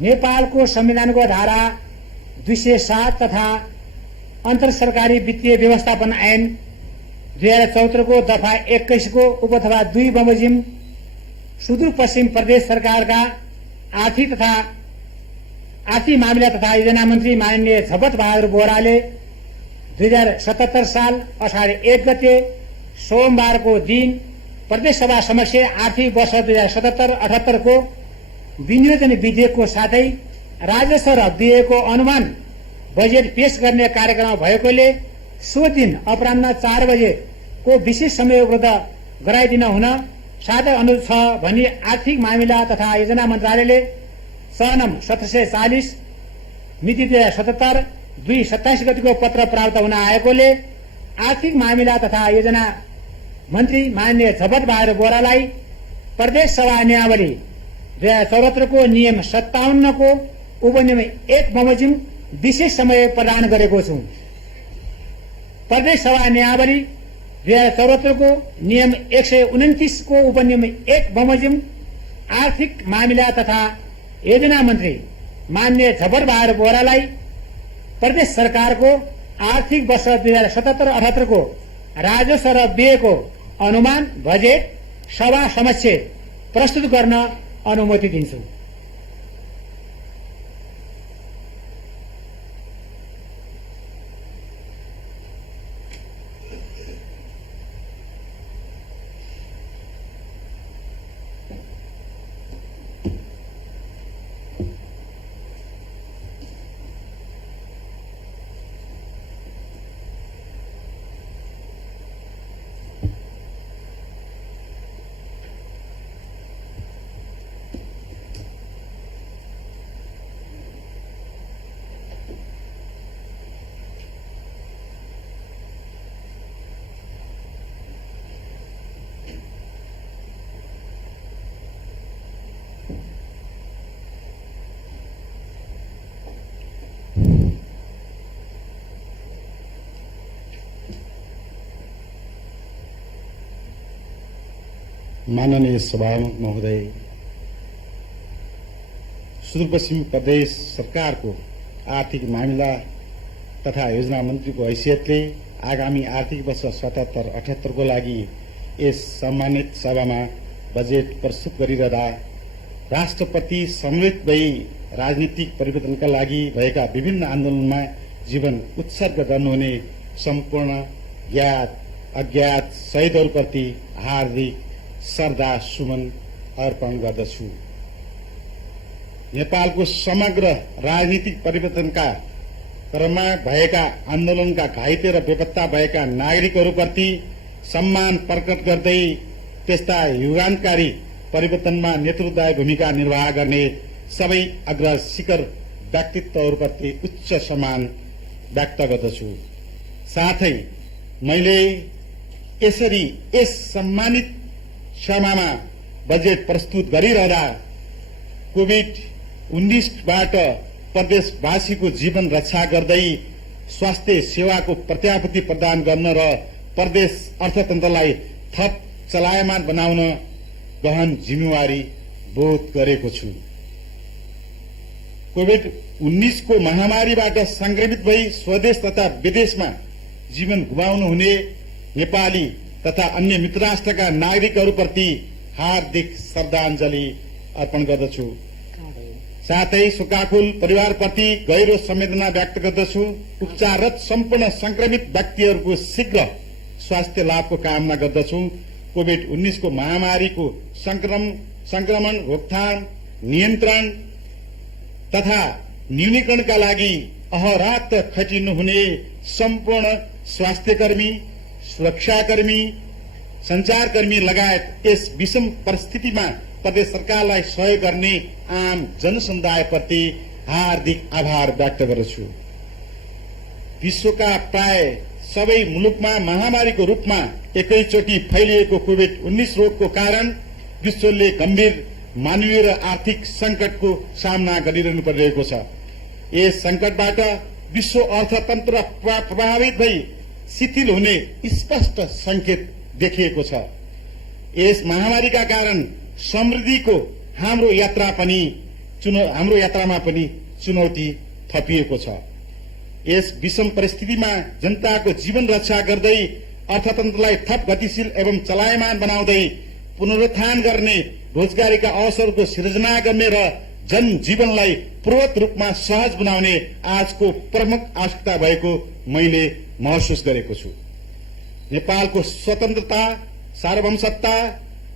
नेपालको संविधानको धारा 207 तथा अन्तर सरकारी वित्तीय व्यवस्थापन ऐन 2074 को दफा 21 को उपदफा 2 बमोजिम सुदूरपश्चिम प्रदेश सरकारका आर्थिक मामिला तथा योजना मन्त्री माननीय झपत बहादुर बोहराले 2077 साल असार 1 गते सोमबारको दिन प्रदेश सभा समक्ष आर्थिक वर्ष 2077-78 को विनियोजन विधेयकको साथै राजस्व र व्ययको अनुमान बजेट पेश गर्ने कार्यक्रम भएकोले सो दिन अपराह्न 4 बजे को विशेष समय उपलब्ध गराइदिन हुन साथै अनुरोध छ भनी आर्थिक मामिला तथा योजना मन्त्रालयले सनम 1740 मिति 2077-2/27 गतिको पत्र प्राप्त हुन आएकोले आर्थिक मामिला तथा योजना मन्त्री माननीय झपत बहादुर बोहरालाई प्रदेश सभा नियमावली 2074 को नियम 57 को उपनियम 1 बमोजिम विशेष समय प्रदान गरेको छु। प्रदेश सभा नियमावली 2074 को नियम 129 को उपनियम 1 बमोजिम आर्थिक मामिला तथा योजना मन्त्री माननीय झपत बहादुर बोहरालाई प्रदेश सरकारको आर्थिक वर्ष 2077-78 को राजस्व र व्ययको अनुमान बजेट सभा समक्ष प्रस्तुत गर्न अनुमति दिन्छु। माननीय सभामुख महोदय, सुदूरपश्चिम प्रदेश सरकारको आर्थिक मामिला तथा योजना मन्त्रीको हैसियतले आगामी आर्थिक वर्ष 77-78 को लागि यस सम्मानित सभामा बजेट प्रस्तुत गरिरहँदा राष्ट्रपति सम्मिलित भई राजनीतिक परिवर्तनका लागि भएका विभिन्न आन्दोलनमा जीवन उत्सर्ग गर्नुहुने सम्पूर्ण ज्ञात अज्ञात शहीदहरूप्रति हार्दिक श्रद्धा सुमन अर्पण गर्दछु। नेपालको समग्र राजनीतिक परिवर्तनका क्रममा भएका आन्दोलनका घाइते र बेपत्ता भएका नागरिकहरूप्रति सम्मान प्रकट गर्दै त्यस्ता युगान्तकारी परिवर्तनमा नेतृत्वदायी भूमिका निर्वाह गर्ने सबै अग्र शिखर व्यक्तित्वहरूप्रति उच्च सम्मान व्यक्त गर्दछु। साथै मैले यसरी यस सम्मानित सभामा बजेट प्रस्तुत गरिरहँदा कोभिड-19बाट प्रदेशवासीको जीवन रक्षा गर्दै स्वास्थ्य सेवाको प्रत्याभूति प्रदान गर्न र प्रदेश अर्थतन्त्रलाई थप चलायमान बनाउन गहन जिम्मेवारी बोध गरेको छु। कोभिड-19 को महामारीबाट संक्रमित भई स्वदेश तथा विदेशमा जीवन गुमाउनु हुने नेपाली तथा अन्य मित्र राष्ट्रका नागरिकहरूप्रति हार्दिक श्रद्धाञ्जली अर्पण गर्दछु। साथै शोकाकुल परिवारप्रति गहिरो संवेदना व्यक्त गर्दछु। उपचाररत सम्पूर्ण संक्रमित व्यक्तिहरूको शीघ्र स्वास्थ्य लाभको कामना गर्दछु। कोभिड-19 को महामारीको संक्रमण रोकथाम, नियन्त्रण तथा न्यूनीकरणका लागि अहरात खटिनुहुने सम्पूर्ण स्वास्थ्यकर्मी, सुरक्षाकर्मी, संचारकर्मी लगायत यस विषम परिस्थितिमा प्रदेश सरकारलाई सहयोग गर्ने आम जनसमुदायप्रति हार्दिक आभार व्यक्त गर्दछु। विश्वका प्राय सबै मुलुकमा महामारीको रूपमा एकैचोटि फैलिएको कोभिड-19 रोगको कारण विश्वले गम्भीर मानवीय र आर्थिक संकटको सामना गरिरहनु परिरहेको छ। यस संकटबाट विश्व अर्थतन्त्र प्रभावित भई शिथिल हुने स्पष्ट संकेत देखिएको छ। यस महामारीका कारण समृद्धिको हाम्रो यात्रा पनि हाम्रो यात्रामा पनि चुनौती थपिएको छ। यस विषम परिस्थितिमा जनताको जीवन रक्षा गर्दै अर्थतन्त्रलाई थप गतिशील एवं चलायमान बनाउँदै पुनरुत्थान गर्ने, रोजगारीका अवसरको सिर्जना गर्ने र जनजीवनलाई पूर्वत रूपमा सहज बनाउने आजको प्रमुख आवश्यकता भएको मैले महसुस गरेको छु। नेपालको स्वतन्त्रता, सार्वभौमसत्ता,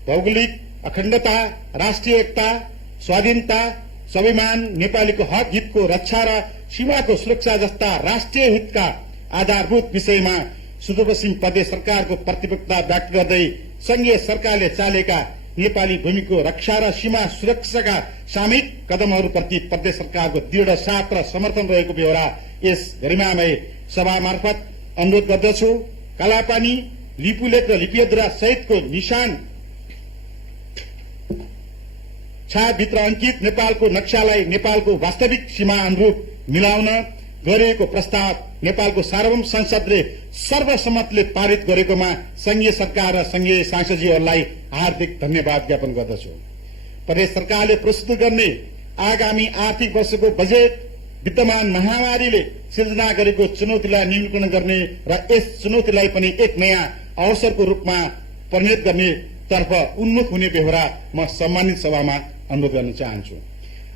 भौगोलिक अखण्डता, राष्ट्रिय एकता, स्वाधीनता, स्वाभिमान, नेपालीको हक हितको रक्षा र सीमाको सुरक्षा जस्ता राष्ट्रिय हितका आधारभूत विषयमा सुदूरपश्चिम प्रदेश सरकारको प्रतिबद्धता व्यक्त गर्दै संघीय सरकारले चालेका नेपाली भूमिको रक्षा र सीमा सुरक्षाका सामूहिक कदमहरूप्रति प्रदेश सरकारको दृढ़ साथ र समर्थन रहेको बेहोरा यस गरिमामय सभा मार्फत अनुरोध गर्दछु। कालापानी, लिपुलेख र लिपियद्रा सहितको निशान छायाभित्र अंकित नेपालको नक्सालाई नेपालको वास्तविक सीमा अनुरूप मिलाउन गरिएको प्रस्ताव नेपालको सार्वभौम संसदले सर्वसम्मतले पारित गरेकोमा संघीय सरकार र संघीय सांसदजीहरूलाई हार्दिक धन्यवाद ज्ञापन गर्दछु। प्रदेश सरकारले प्रस्तुत गर्ने आगामी आर्थिक वर्षको बजेट विद्यमान महामारीले सिर्जना गरेको चुनौतीलाई न्यूनीकरण गर्ने र यस चुनौतीलाई पनि एक नयाँ अवसरको रूपमा परिणत गर्ने तर्फ उन्मुख हुने बेहोरा म सम्मानित सभामा अनुरोध गर्न चाहन्छु।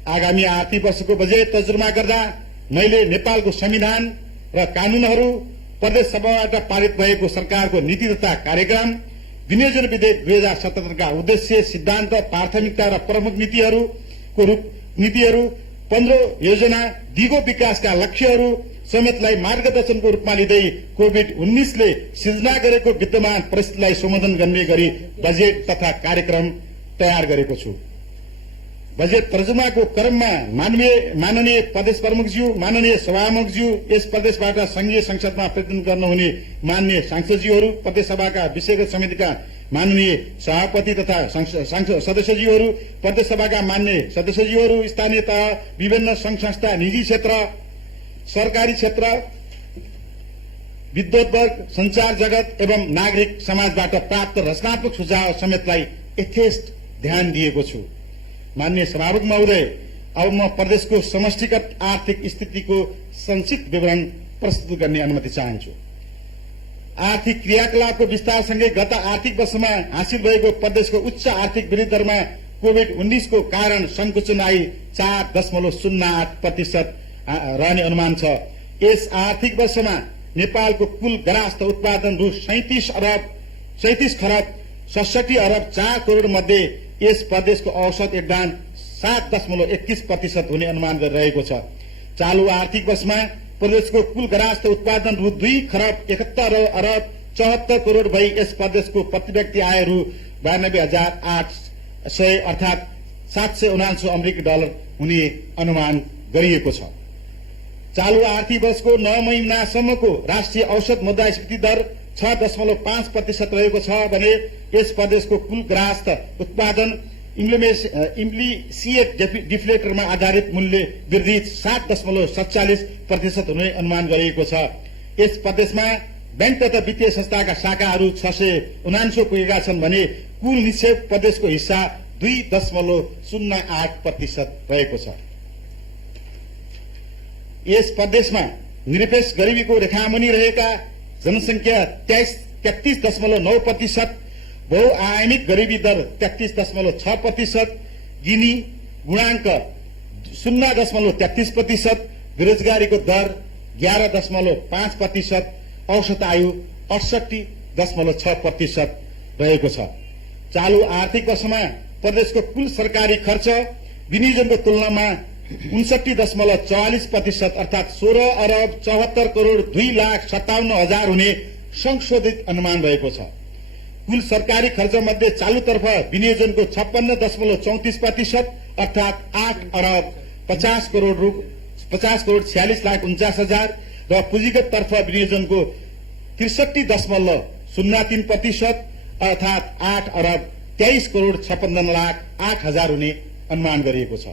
आगामी आर्थिक वर्षको बजेट तर्जुमा गर्दा मैले नेपालको संविधान र कानूनहरू, प्रदेश सभाबाट पारित भएको सरकारको नीति तथा कार्यक्रम, विनियोजन विधेयक 2077 का उद्देश्य, सिद्धान्त, प्राथमिकता र प्रमुख नीतिहरू, 15 योजना, दिगो विकासका लक्ष्यहरू समेतलाई मार्गदर्शनको रूपमा लिँदै कोभिड-19 ले सिर्जना गरेको विद्यमान परिस्थितिलाई सम्बोधन गर्ने गरी बजेट तथा कार्यक्रम तयार गरेको छु। बजेट तर्जुमाको क्रममा माननीय प्रदेश प्रमुखज्यू, माननीय सभामुखज्यू, यस प्रदेशबाट संघीय संसदमा प्रतिनिधित्व गर्नुहुने माननीय सांसदज्यूहरू, प्रदेश सभाका विषयगत समितिका माननीय सभापति तथा सदस्यज्यूहरू, प्रदेश सभाका मान्य सदस्यज्यूहरू, स्थानीय तह, विभिन्न संघ संस्था, निजी क्षेत्र, सरकारी क्षेत्र, विद्युत वर्ग, संचार जगत एवं नागरिक समाजबाट प्राप्त रचनात्मक सुझाव समेतलाई यथेष्ट ध्यान दिएको छु। माननीय सभामुख महोदय, अब म प्रदेशको समष्टिगत आर्थिक स्थितिको संक्षिप्त विवरण प्रस्तुत गर्ने अनुमति चाहन्छु। आर्थिक क्रियाकलापको विस्तारसँगै गत आर्थिक वर्षमा हासिल भएको प्रदेशको उच्च आर्थिक वृद्धि दरमा कोभिड-19 को कारण संकुचन आई 4.08% रहने अनुमान छ। यस आर्थिक वर्षमा नेपालको कुल ग्राहस्थ उत्पादन रु 37 खरब 67 अरब 4 करोड़ मध्ये यस प्रदेशको औसत योगदान 7.21% हुने अनुमान गरिरहेको छ। चालू आर्थिक वर्षमा प्रदेशको कुल ग्राहस्थ उत्पादन रु 2 खरब 71 अरब 74 करोड़ भई यस प्रदेशको प्रति व्यक्ति आय रु 92,800 अर्थात $779 अमेरिकी डलर हुने अनुमान गरिएको छ। चालू आर्थिक वर्षको 9 महिनासम्मको राष्ट्रिय औसत मुद्रास्फीति दर 6.5% रहेको छ भने यस प्रदेशको कुल ग्राहस्थ उत्पादन इम्प्लिसिएट डिफ्लेटरमा आधारित मूल्य वृद्धि 7.47% हुने अनुमान गरिएको छ। यस प्रदेशमा बैंक तथा वित्तीय संस्थाका शाखाहरू 679 पुगेका छन् भने कुल निक्षेप प्रदेशको हिस्सा 2.08% रहेको छ। यस प्रदेशमा निरपेक्ष गरिबीको रेखामुनि रहेका जनसंख्या 33.9%, बहुआयामिक गरिबी दर 33.6%, गिनी गुणांक 0.33%, बेरोजगारीको दर 11.5%, औसत आयु 68.6% रहेको छ। चालू आर्थिक वर्षमा प्रदेशको कुल सरकारी खर्च विनियोजनको तुलनामा 59.44% अर्थात 16 अरब 74 करोड़ 2,57,000 हुने संशोधित अनुमान रहेको छ। कुल सरकारी खर्च मध्ये चालूतर्फ विनियोजनको 56.34% अर्थात 8 अरब 50 करोड़ 46,49,000 र पुँजीगत तर्फ विनियोजनको 63.03% अर्थात 8 अरब 23 करोड़ 56,08,000 हुने अनुमान गरिएको छ।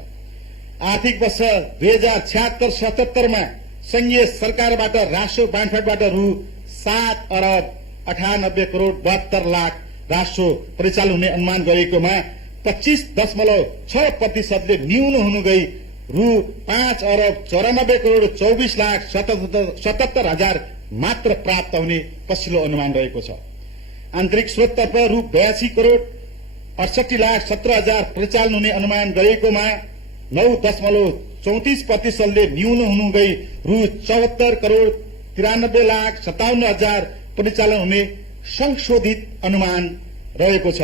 आर्थिक वर्ष 2076-77 मा संघीय सरकारबाट राजस्व बाँडफाँडबाट रु 7 अरब 98 करोड़ 72 लाख राजस्व परिचालन हुने अनुमान गरिएकोमा 25.6% न्यून हुनु गई रु 5,94,24,77,000 मात्र प्राप्त हुने पछिल्लो अनुमान रहेको छ। आन्तरिक स्रोततर्फ रु 82,68,17,000 परिचालन हुने अनुमान गरिएकोमा 9.34% न्यून हुनु गई रु 74,93,57,000 परिचालन हुने संशोधित अनुमान रहेको छ।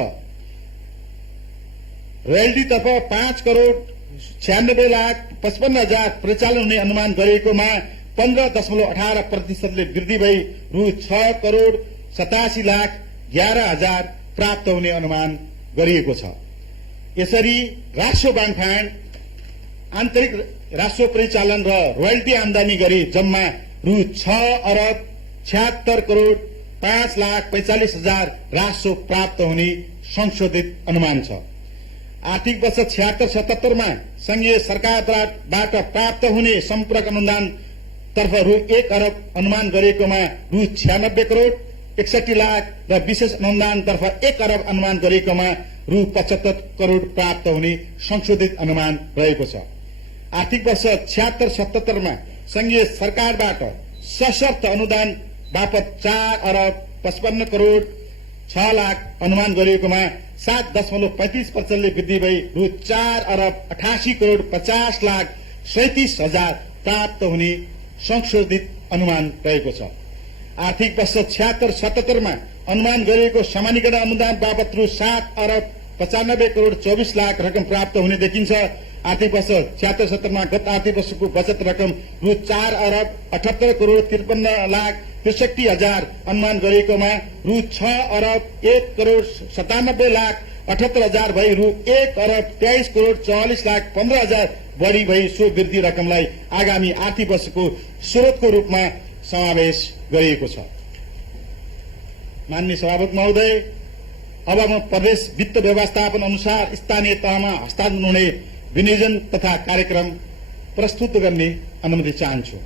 रोयल्टीतर्फ 5,96,55,000 परिचालन हुने अनुमान गरिएकोमा 15.18% वृद्धि भई रु 6,87,11,000 प्राप्त हुने अनुमान गरिएको छ। यसरी राष्ट्रिय बान्डफाइन्ड आन्तरिक राष्ट्रिय परिचालन र रोयल्टी आमदानी गरी जम्मा रु 6,76,05,45,000 राजस्व प्राप्त हुने संशोधित अनुमान छ। आर्थिक वर्ष 76-77 मा संघीय सरकारबाट प्राप्त हुने सम्पूरक अनुदान तर्फ रु 1 अरब अनुमान गरिएकोमा रु 96,61,00,000 र विशेष अनुदान तर्फ 1 अरब अनुमान गरिएकोमा रु 75 करोड़ प्राप्त हुने संशोधित अनुमान रहेको छ। आर्थिक वर्ष 76-77 मा संघीय सरकारबाट सशर्त अनुदान बापत 4 अरब 55 करोड़ 6 लाख अनुमान गरिएकोमा 7.35% वृद्धि भई रु 4 अरब 88 करोड़ 50 लाख 37,000 प्राप्त हुने संशोधित अनुमान रहेको छ। आर्थिक वर्ष 76-77 मा अनुमान गरिएको सामान्यीकरण अनुदान बापत रु 7 अरब 95 करोड़ 24 लाख रकम प्राप्त हुने देखिन्छ। आर्थिक वर्ष 76-77 मा गत आर्थिक वर्षको बचत रकम रु 4 अरब 78 करोड़ 53 लाख 63,000 अनुमान गरिएकोमा रु 6 अरब 1 करोड़ 97 लाख 78,000 भई रु 1 अरब 23 करोड़ 44 लाख 15,000 बढ़ी भई सो वृद्धि रकमलाई आगामी आर्थिक वर्षको स्रोतको रूपमा समावेश गरिएको छ। माननीय सभामुख महोदय, अब म प्रदेश वित्त व्यवस्थापन अनुसार स्थानीय तहमा हस्तान्तरण हुने विनियोजन तथा कार्यक्रम प्रस्तुत गर्ने अनुमति चाहन्छु।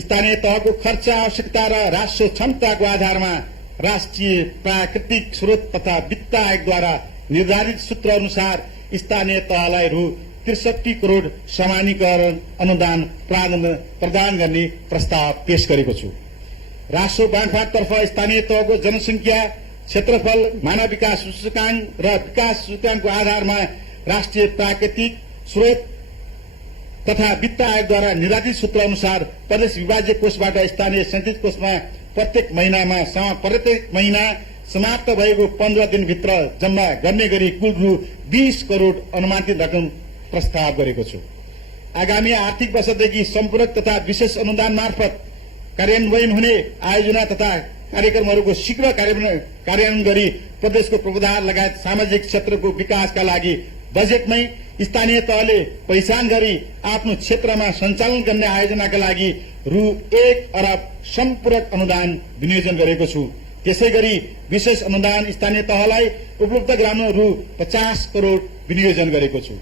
स्थानीय तहको खर्च आवश्यकता र राष्ट्रिय क्षमताको आधारमा राष्ट्रिय प्राकृतिक स्रोत तथा वित्त आयोगद्वारा निर्धारित सूत्र अनुसार स्थानीय तहलाई रु 63 करोड़ सामान्यीकरण अनुदान प्रदान गर्ने प्रस्ताव पेश गरेको छु। राष्ट्रिय बान्डफाँडतर्फ स्थानीय तहको जनसंख्या, क्षेत्रफल, मानव विकास सूचकांक र विकास सूचकांकको आधारमा राष्ट्रिय प्राकृतिक स्रोत तथा वित्त आयोगद्वारा निर्धारित सूत्र अनुसार प्रदेश विभाज्य कोषबाट स्थानीय सञ्चित कोषमा प्रत्येक महिना समाप्त भएको 15 दिनभित्र जम्मा गर्ने गरी कुल रु 20 करोड़ अनुमानित रकम प्रस्ताव गरेको छु। आगामी आर्थिक वर्षदेखि सम्पूरक तथा विशेष अनुदान मार्फत कार्यान्वयन हुने आयोजना तथा कार्यक्रमहरूको शीघ्र कार्यान्वयन गरी प्रदेशको पूर्वाधार लगायत सामाजिक क्षेत्रको विकासका लागि बजेटमै स्थानीय तहले पहिचान गरी आफ्नो क्षेत्रमा सञ्चालन गर्ने आयोजनाका लागि रु 1 अरब सम्पूरक अनुदान विनियोजन गरेको छु। त्यसैगरी विशेष अनुदान स्थानीय तहलाई उपलब्ध गराउन रु 50 करोड़ विनियोजन गरेको छु।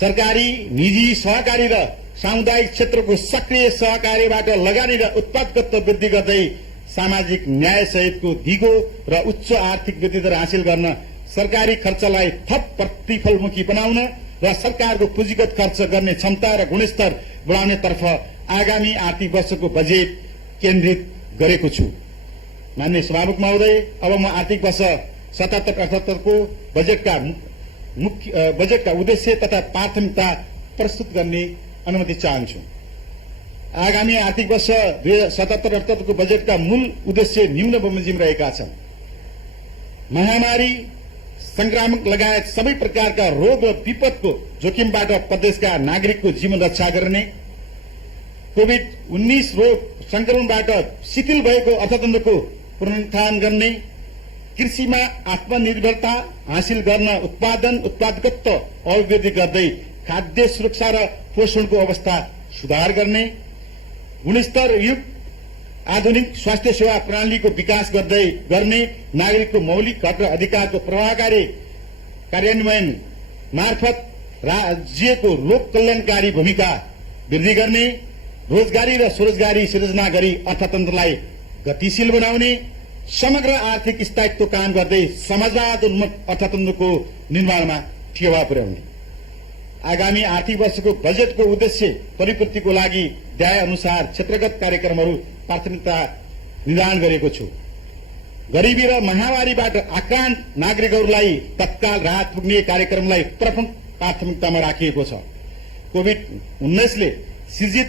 सरकारी, निजी, सहकारी र सामुदायिक क्षेत्रको सक्रिय सहकार्यबाट लगानी र उत्पादकत्व वृद्धि गर्दै सामाजिक न्याय सहितको दिगो र उच्च आर्थिक वृद्धि दर हासिल गर्न सरकारी खर्चलाई थप प्रतिफलमुखी बनाउन र सरकारको पुँजीगत खर्च गर्ने क्षमता र गुणस्तर बढाउने तर्फ आगामी आर्थिक वर्षको बजेट केन्द्रित गरेको छु। माननीय सभामुख महोदय, अब म आर्थिक वर्ष 77-78 को बजेटका उद्देश्य तथा प्राथमिकता प्रस्तुत गर्ने अनुमति चाहन्छु। आगामी आर्थिक वर्ष 77-78 को बजेटका मूल उद्देश्य निम्न बमोजिम रहेका छन्। महामारी, संक्रामक लगायत सबै प्रकारका रोग र विपदको जोखिमबाट प्रदेशका नागरिकको जीवन रक्षा गर्ने, कोभिड-19 रोग संक्रमणबाट शिथिल भएको अर्थतन्त्रको पुनरुत्थान गर्ने, कृषिमा आत्मनिर्भरता हासिल गर्न उत्पादकत्व अभिवृद्धि गर्दै खाद्य सुरक्षा र पोषणको अवस्था सुधार गर्ने, गुणस्तरयुक्त आधुनिक स्वास्थ्य सेवा प्रणालीको विकास गर्ने, नागरिकको मौलिक हक र अधिकारको प्रभावकारी कार्यान्वयन मार्फत राज्यको लोक कल्याणकारी भूमिका वृद्धि गर्ने, रोजगारी र स्वरोजगारी सृजना गरी अर्थतन्त्रलाई गतिशील बनाउने, समग्र आर्थिक स्थायित्व कायम गर्दै समाजवाद उन्मुख अर्थतन्त्रको निर्माणमा टेवा पुर्याउने। आगामी आर्थिक वर्षको बजेटको उद्देश्य परिपूर्तिको लागि ध्याय अनुसार क्षेत्रगत कार्यक्रमहरू प्राथमिकता निर्धारण गरेको छु। गरीबी र महामारीबाट आक्रान्त नागरिकहरूलाई तत्काल राहत पुग्ने कार्यक्रमलाई प्रथम प्राथमिकतामा राखिएको छ। कोभिड-19ले सिर्जित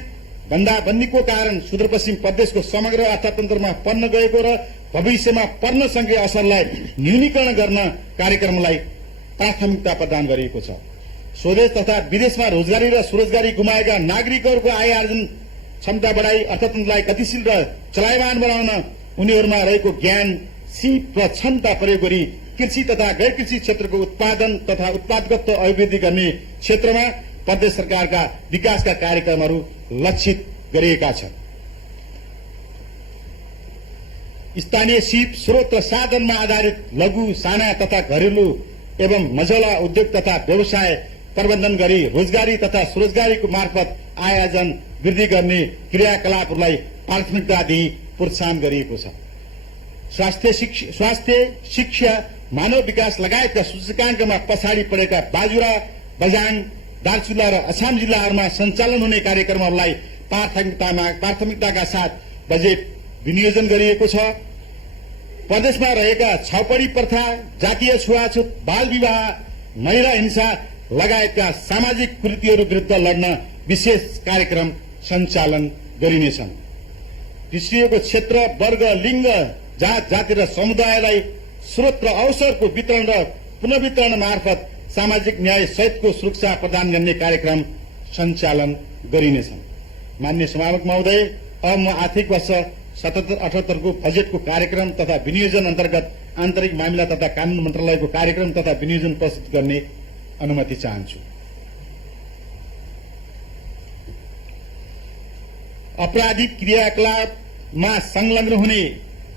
बन्दाबन्दीको कारण सुदूरपश्चिम प्रदेशको समग्र अर्थतन्त्रमा पर्न गएको र भविष्यमा पर्न सक्ने असरलाई न्यूनीकरण गर्न कार्यक्रमलाई प्राथमिकता प्रदान गरिएको छ। स्वदेश तथा विदेशमा रोजगारी र स्वरोजगारी गुमाएका नागरिकहरूको आय आर्जन क्षमता बढाई अर्थतन्त्रलाई गतिशील र चलायमान बनाउन उनीहरूमा रहेको ज्ञान, सिप र क्षमता प्रयोग गरी कृषि तथा गैर कृषि क्षेत्रको उत्पादन तथा उत्पादकत्व अभिवृद्धि गर्ने क्षेत्रमा प्रदेश सरकारका विकासका कार्यक्रमहरू लक्षित गरिएका छन्। स्थानीय सिप स्रोत र साधनमा आधारित लघु, साना तथा घरेलु एवं मझौला उद्योग तथा व्यवसाय प्रबन्धन गरी रोजगारी तथा स्वरोजगारीको मार्फत आय आर्जन वृद्धि गर्ने क्रियाकलापहरूलाई प्राथमिकता दिई प्रोत्साहन गरिएको छ। स्वास्थ्य, शिक्षा, मानव विकास लगायतका सूचकाङ्कमा पछाडि परेका बाजुरा, बझाङ, दार्चुला र अछाम जिल्लाहरूमा सञ्चालन हुने कार्यक्रमहरूलाई प्राथमिकताका साथ बजेट विनियोजन गरिएको छ। प्रदेशमा रहेका छाउपडी प्रथा, जातीय छुवाछुत, बाल विवाह, महिला हिंसा लगायतका सामाजिक कुरीतिहरू विरुद्ध लड्न विशेष कार्यक्रम सञ्चालन गरिनेछन्। पिछडिएको क्षेत्र, वर्ग, लिङ्ग, जात, जाति र समुदायलाई स्रोत र अवसरको वितरण र पुनर्वितरण मार्फत सामाजिक न्याय सहितको सुरक्षा प्रदान गर्ने कार्यक्रम सञ्चालन गरिनेछन्। माननीय सभामुख महोदय, अब म आर्थिक वर्ष 77-78 को बजेटको कार्यक्रम तथा विनियोजन अन्तर्गत आन्तरिक मामिला तथा कानून मन्त्रालयको कार्यक्रम तथा विनियोजन प्रस्तुत गर्ने अनुमति चाहन्छु। अपराधिक क्रियाकलापमा संलग्न हुने,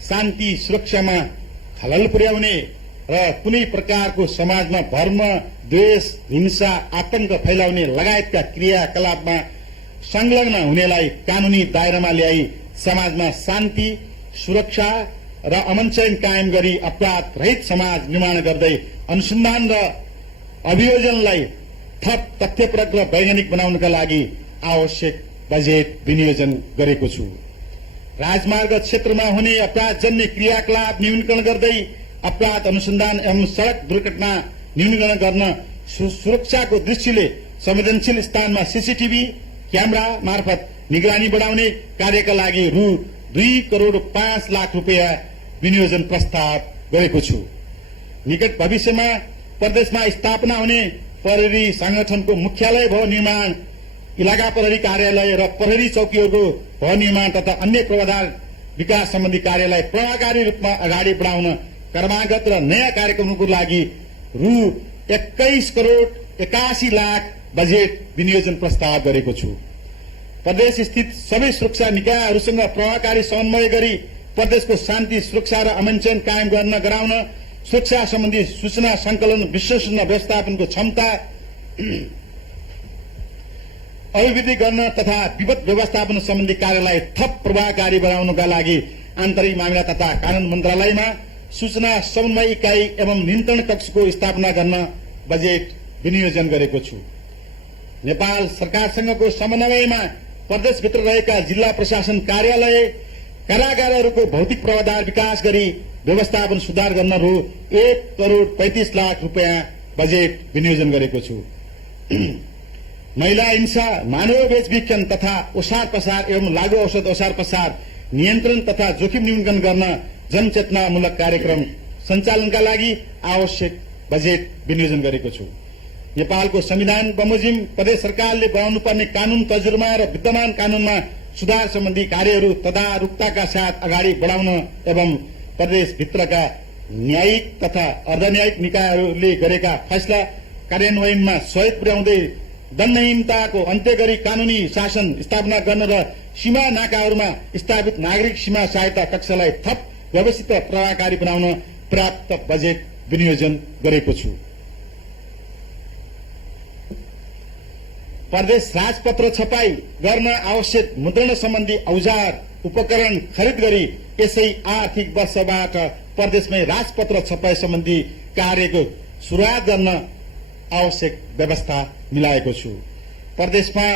शान्ति सुरक्षामा खलल पुर्याउने र कुनै प्रकारको समाजमा भर्म, द्वेष, हिंसा, आतंक फैलाउने लगायतका क्रियाकलापमा संलग्न हुनेलाई कानूनी दायरामा ल्याई समाजमा शान्ति, सुरक्षा र अमन चयन कायम गरी अपराध रहित समाज निर्माण गर्दै अनुसन्धान र अभियोजनलाई थप तथ्यपरक र वैज्ञानिक बनाउनका लागि आवश्यक बजेट विनियोजन गरेको छु। राजमार्ग क्षेत्रमा हुने अपराधजन्य क्रियाकलाप न्यूनीकरण गर्दै अपराध अनुसन्धान एवं सड़क दुर्घटना न्यूनीकरण गर्न सुरक्षाको दृष्टिले संवेदनशील स्थानमा सीसीटीभी क्यामेरा मार्फत निगरानी बढ़ाउने कार्यका लागि रु 2,05,00,000 रुपियाँ विनियोजन प्रस्ताव गरेको छु। निकट भविष्यमा प्रदेशमा स्थापना हुने प्रहरी संगठनको मुख्यालय भवन निर्माण, इलाका प्रहरी कार्यालय र प्रहरी चौकीहरूको भवन निर्माण तथा अन्य पूर्वाधार विकास सम्बन्धी कार्यलाई प्रभावकारी रूपमा अगाडि बढाउन क्रमागत र नयाँ कार्यक्रमको लागि रु 21,81,00,000 बजेट विनियोजन प्रस्ताव गरेको छु। प्रदेश स्थित सबै सुरक्षा निकायहरूसँग प्रभावकारी समन्वय गरी प्रदेशको शान्ति, सुरक्षा र अमन चयन कायम गराउन सुरक्षा सम्बन्धी सूचना संकलन, विश्लेषण र व्यवस्थापनको क्षमता अभिवृद्धि गर्न तथा विपद व्यवस्थापन सम्बन्धी कार्यलाई थप प्रभावकारी बनाउनका लागि आन्तरिक मामिला तथा कानून मन्त्रालयमा सूचना समन्वय इकाई एवं नियन्त्रण कक्षको स्थापना गर्न बजेट विनियोजन गरेको छु। नेपाल सरकारसँगको समन्वयमा प्रदेशभित्र रहेका जिल्ला प्रशासन कार्यालय, कारागारहरूको भौतिक पूर्वाधार विकास गरी व्यवस्थापन सुधार गर्न रु 1,35,00,000 रुपियाँ बजेट विनियोजन गरेको छु। महिला हिंसा, मानव बेचबिखन तथा ओसार पसार एवं लागू औषध ओसार पसार नियन्त्रण तथा जोखिम न्यूनीकरण गर्न जनचेतनामूलक कार्यक्रम सञ्चालनका लागि आवश्यक बजेट विनियोजन गरेको छु। नेपालको संविधान बमोजिम प्रदेश सरकारले बनाउनुपर्ने कानून तर्जुमा र विद्यमान कानूनमा सुधार सम्बन्धी कार्यहरू तदारुकताका साथ अगाडि बढाउन एवं प्रदेशभित्रका न्यायिक तथा अर्धन्यायिक निकायहरूले गरेका फैसला कार्यान्वयनमा सहयोग पुर्याउँदै दण्डहीनताको अन्त्य गरी कानूनी शासन स्थापना गर्न र सीमा नाकाहरूमा स्थापित नागरिक सीमा सहायता कक्षलाई थप व्यवस्थित र प्रभावकारी बनाउन पर्याप्त बजेट विनियोजन गरेको छु। प्रदेश राजपत्र छपाई गर्न आवश्यक मुद्रण सम्बन्धी औजार उपकरण खरिद गरी यसै आर्थिक वर्षबाट प्रदेशमै राजपत्र छपाई सम्बन्धी कार्यको सुरुवात गर्न आवश्यक व्यवस्था मिलाएको छु। प्रदेशमा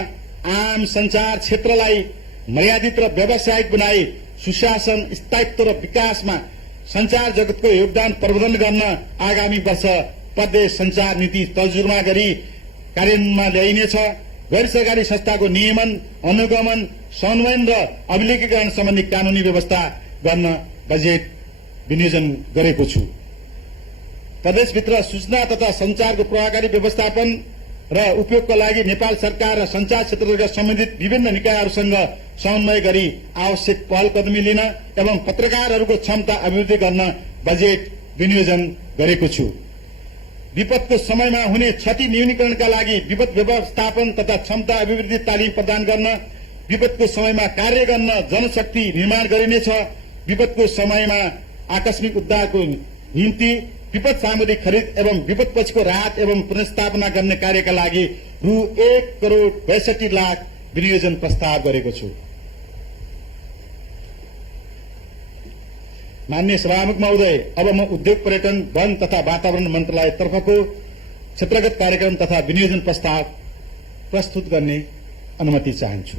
आम संचार क्षेत्रलाई मर्यादित र व्यावसायिक बनाई सुशासन, स्थायित्व र विकासमा संचार जगतको योगदान प्रवर्धन गर्न आगामी वर्ष प्रदेश संचार नीति तर्जुमा गरी कार्यान्वयनमा ल्याइनेछ। गैर सरकारी संस्थाको नियमन, अनुगमन, समन्वयन र अभिलेखीकरण सम्बन्धी कानूनी व्यवस्था गर्न बजेट विनियोजन गरेको छु। प्रदेशभित्र सूचना तथा संचारको प्रभावकारी व्यवस्थापन र उपयोगका लागि नेपाल सरकार र संचार क्षेत्रका सम्बन्धित विभिन्न निकायहरूसँग समन्वय गरी आवश्यक पहल कदमी लिन एवं पत्रकारहरूको क्षमता अभिवृद्धि गर्न बजेट विनियोजन गरेको छु। विपदको समयमा हुने क्षति न्यूनीकरणका लागि विपद व्यवस्थापन तथा क्षमता अभिवृद्धि तालिम प्रदान गर्न, विपदको समयमा कार्य गर्न जनशक्ति निर्माण गरिनेछ। विपदको समयमा आकस्मिक उद्धारको निम्ति विपद सामग्री खरिद एवं विपदपछिको राहत एवं पुनर्स्थापना गर्ने कार्यका लागि रु 1,62,00,000 विनियोजन प्रस्ताव गरेको छु। माननीय सभामुख महोदय, अब म उद्योग, पर्यटन, वन तथा वातावरण मन्त्रालय तर्फको क्षेत्रगत कार्यक्रम तथा विनियोजन प्रस्ताव प्रस्तुत गर्ने अनुमति चाहन्छु।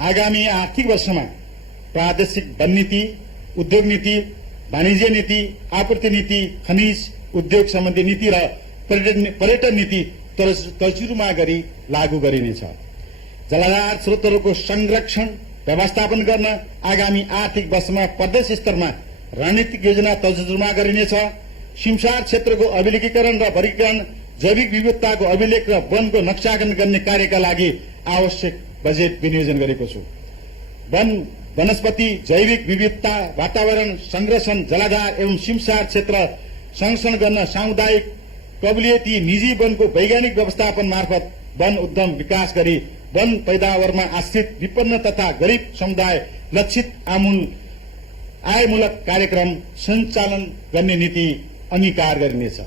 आगामी आर्थिक वर्षमा प्रादेशिक वन नीति, उद्योग नीति, वाणिज्य नीति, आपूर्ति नीति, खनिज उद्योग सम्बन्धी नीति र पर्यटन नीति तर्जुमा गरी लागू गरिनेछ। जलाधार स्रोतहरूको संरक्षण व्यवस्थापन गर्न आगामी आर्थिक वर्षमा प्रदेश स्तरमा रणनीतिक योजना तर्जुमा गरिनेछ। सिमसार क्षेत्रको अभिलेखीकरण र वर्गीकरण, जैविक विविधताको अभिलेख र वनको नक्साकरण गर्ने कार्यका लागि आवश्यक बजेट विनियोजन गरेको छु। वन, वनस्पति, जैविक विविधता, वातावरण संरक्षण, जलाधार एवं सिमसार क्षेत्र संरक्षण गर्न सामुदायिक कबुलियती निजी वनको वैज्ञानिक व्यवस्थापन मार्फत वन उद्यम विकास गरी वन पैदावारमा आश्रित विपन्न तथा गरीब समुदाय लक्षित आयमूलक कार्यक्रम सञ्चालन गर्ने नीति अंगीकार गरिनेछ।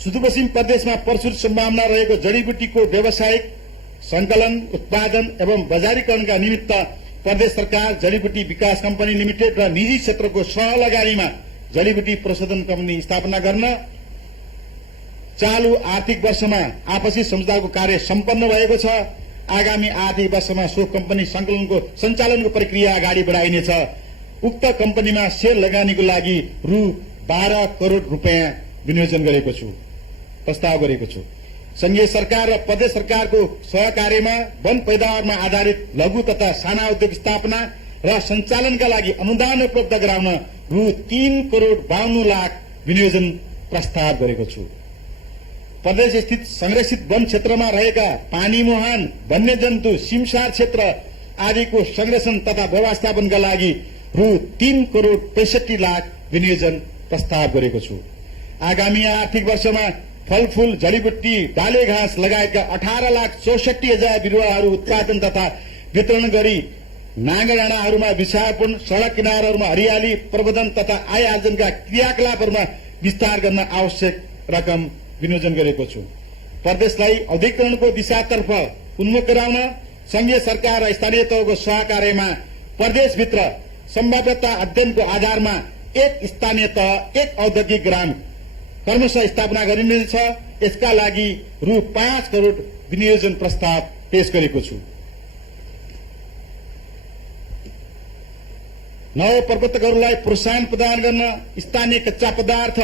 सुदूरपश्चिम प्रदेशमा प्रचुर सम्भावना रहेको जडीबुटीको व्यावसायिक संकलन, उत्पादन एवं बजारीकरणका निमित्त प्रदेश सरकार जडीबुटी विकास कम्पनी लिमिटेड र निजी क्षेत्रको सहलगानीमा जडीबुटी प्रशोधन कम्पनी स्थापना गर्न चालू आर्थिक वर्षमा आपसी सम्झौताको कार्य सम्पन्न भएको छ। आगामी आर्थिक वर्षमा सो कम्पनी सञ्चालनको प्रक्रिया अगाडि बढाइनेछ। उक्त कम्पनीमा शेयर लगानीको लागि रु 12 करोड़ रुपियाँ विनियोजन गरेको छु, प्रस्ताव गरेको छु। संघीय सरकार र प्रदेश सरकारको सहकार्यमा वन पैदावारमा आधारित लघु तथा साना उद्योग स्थापना र सञ्चालनका लागि अनुदान उपलब्ध गराउन रु 3,52,00,000 विनियोजन प्रस्ताव गरेको छु। प्रदेश स्थित संरक्षित वन क्षेत्रमा रहेका पानी मुहान, वन्यजन्तु, सिमसार क्षेत्र आदिको संरक्षण तथा व्यवस्थापनका लागि रु 3,65,00,000 विनियोजन प्रस्ताव गरेको छु। आगामी आर्थिक वर्षमा फलफूल, जडीबुट्टी, डाले घाँस लगायतका 18,64,000 बिरुवाहरू उत्पादन तथा वितरण गरी नाङ्गा डाँडाहरूमा वृक्षारोपण, सड़क किनारहरूमा हरियाली प्रबन्धन तथा आय आर्जनका क्रियाकलापहरूमा विस्तार गर्न आवश्यक रकम विनियोजन गरेको छु। प्रदेशलाई औद्योगिकरणको दिशातर्फ उन्मुख गराउन संघीय सरकार र स्थानीय तहको सहकार्यमा प्रदेशभित्र सम्भाव्यता अध्ययनको आधारमा एक स्थानीय तह, एक औद्योगिक ग्राम क्रमशः स्थापना गरिनेछ। यसका लागि रु 5 करोड़ विनियोजन प्रस्ताव पेश गरेको छु। नव प्रवर्तकहरूलाई प्रोत्साहन प्रदान गर्न स्थानीय कच्चा पदार्थ